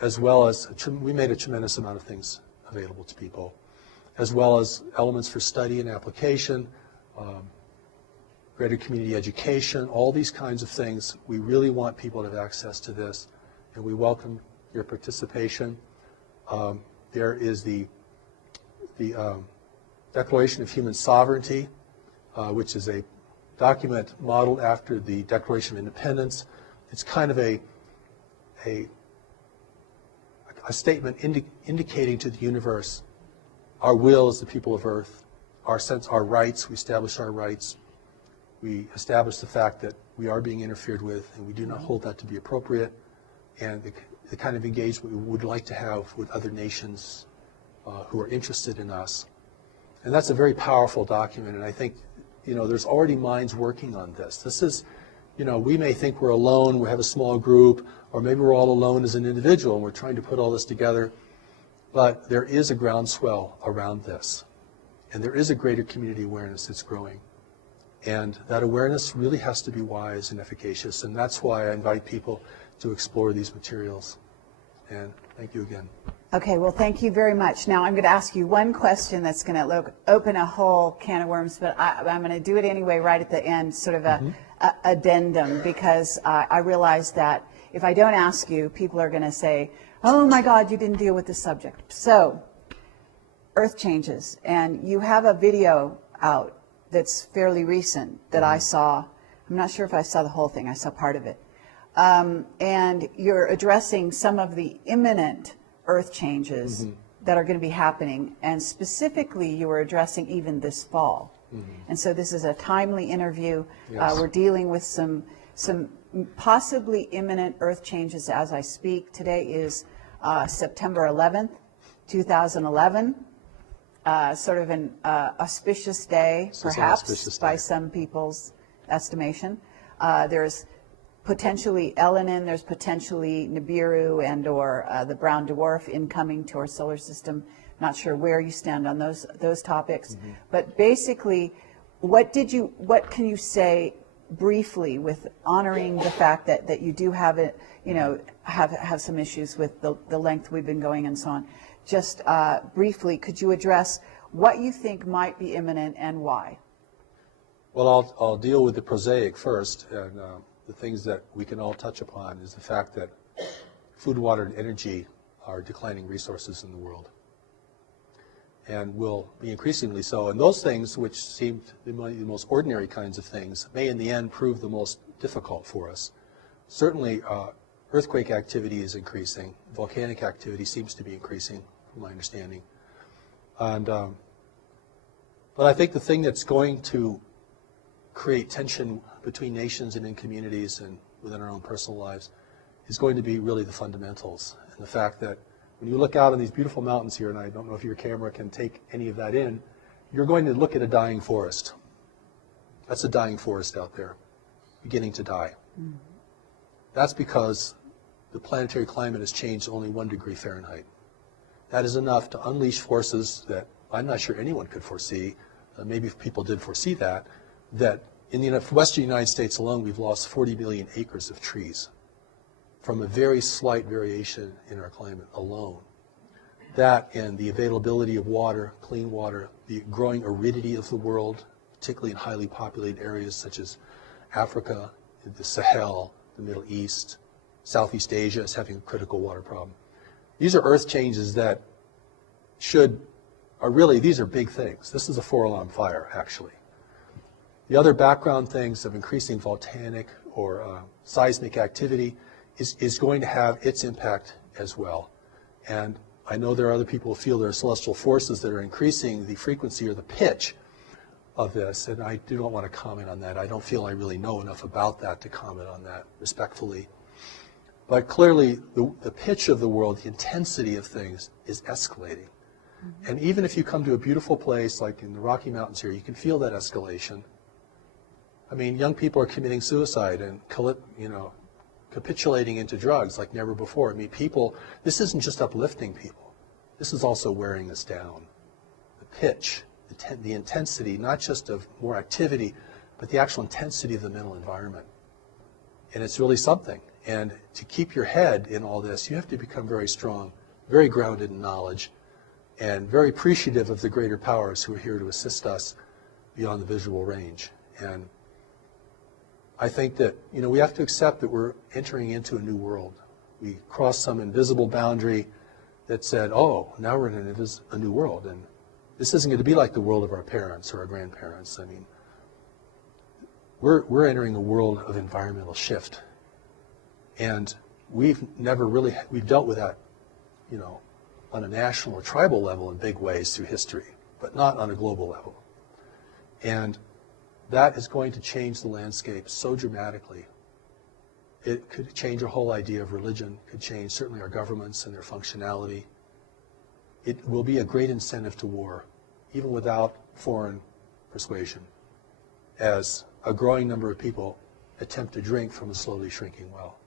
As well as, we made a tremendous amount of things available to people, as well as elements for study and application. greater community education, all these kinds of things. We really want people to have access to this, and we welcome your participation. There is the Declaration of Human Sovereignty, which is a document modeled after the Declaration of Independence. It's kind of a statement indicating to the universe our will as the people of Earth, our rights. We establish our rights. We establish the fact that we are being interfered with, and we do not hold that to be appropriate, and the kind of engagement we would like to have with other nations who are interested in us. And that's a very powerful document, and I think, there's already minds working on this. This is, we may think we're alone, we have a small group, or maybe we're all alone as an individual, and we're trying to put all this together, but there is a groundswell around this, and there is a greater community awareness that's growing. And that awareness really has to be wise and efficacious, and that's why I invite people to explore these materials. And thank you again. Okay, well, thank you very much. Now I'm going to ask you one question that's going to open a whole can of worms, but I'm going to do it anyway right at the end, sort of a addendum, because I realize that if I don't ask you, people are going to say, oh my God, you didn't deal with this subject. So, Earth changes, and you have a video out that's fairly recent that I saw. I'm not sure if I saw the whole thing. I saw part of it. And you're addressing some of the imminent Earth changes that are going to be happening, and specifically you were addressing even this fall. And so this is a timely interview. Yes. We're dealing with some possibly imminent Earth changes as I speak. Today is September 11th, 2011. Sort of an auspicious day, perhaps, by some people's estimation. There's potentially Elenin, there's potentially Nibiru and or the brown dwarf incoming to our solar system. Not sure where you stand on those topics, but basically, what can you say briefly with honoring the fact that you do have it, have some issues with the length we've been going and so on. Just briefly, could you address what you think might be imminent and why? Well, I'll deal with the prosaic first, and the things that we can all touch upon is the fact that food, water, and energy are declining resources in the world, and will be increasingly so. And those things, which seem the most ordinary kinds of things, may in the end prove the most difficult for us. Certainly, earthquake activity is increasing. Volcanic activity seems to be increasing, from my understanding. And but I think the thing that's going to create tension between nations and in communities and within our own personal lives is going to be really the fundamentals, and the fact that when you look out on these beautiful mountains here, and I don't know if your camera can take any of that in, you're going to look at a dying forest. That's a dying forest out there, beginning to die. That's because the planetary climate has changed only 1 degree Fahrenheit. That is enough to unleash forces that I'm not sure anyone could foresee. Maybe if people did foresee that in the western United States alone, we've lost 40 million acres of trees from a very slight variation in our climate alone. That and the availability of water, clean water, the growing aridity of the world, particularly in highly populated areas such as Africa, the Sahel, the Middle East, Southeast Asia is having a critical water problem. These are earth changes that these are big things. This is a 4-alarm fire, actually. The other background things of increasing volcanic or seismic activity is going to have its impact as well. And I know there are other people who feel there are celestial forces that are increasing the frequency or the pitch of this, and I do not want to comment on that. I don't feel I really know enough about that to comment on that respectfully. But clearly, the pitch of the world, the intensity of things is escalating. And even if you come to a beautiful place like in the Rocky Mountains here, you can feel that escalation. I mean, young people are committing suicide and capitulating into drugs like never before. I mean, this isn't just uplifting people. This is also wearing us down. The pitch, the intensity, not just of more activity, but the actual intensity of the mental environment. And it's really something. And to keep your head in all this, you have to become very strong, very grounded in knowledge, and very appreciative of the greater powers who are here to assist us beyond the visual range. And I think that, we have to accept that we're entering into a new world. We crossed some invisible boundary that said, oh, now we're in a new world. And this isn't going to be like the world of our parents or our grandparents. I mean, we're entering a world of environmental shift. And we've dealt with that, on a national or tribal level in big ways through history, but not on a global level. And that is going to change the landscape so dramatically. It could change our whole idea of religion, could change certainly our governments and their functionality. It will be a great incentive to war, even without foreign persuasion, as a growing number of people attempt to drink from a slowly shrinking well.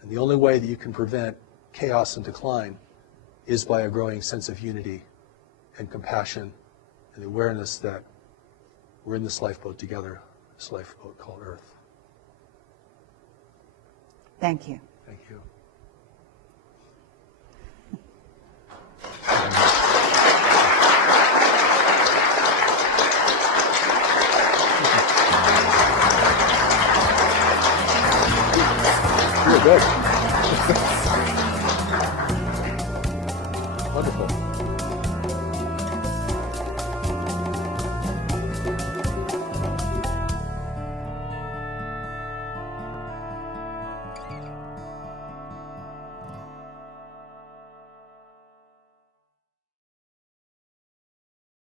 And the only way that you can prevent chaos and decline is by a growing sense of unity and compassion and the awareness that we're in this lifeboat together, this lifeboat called Earth. Thank you. Thank you. You're good. Wonderful.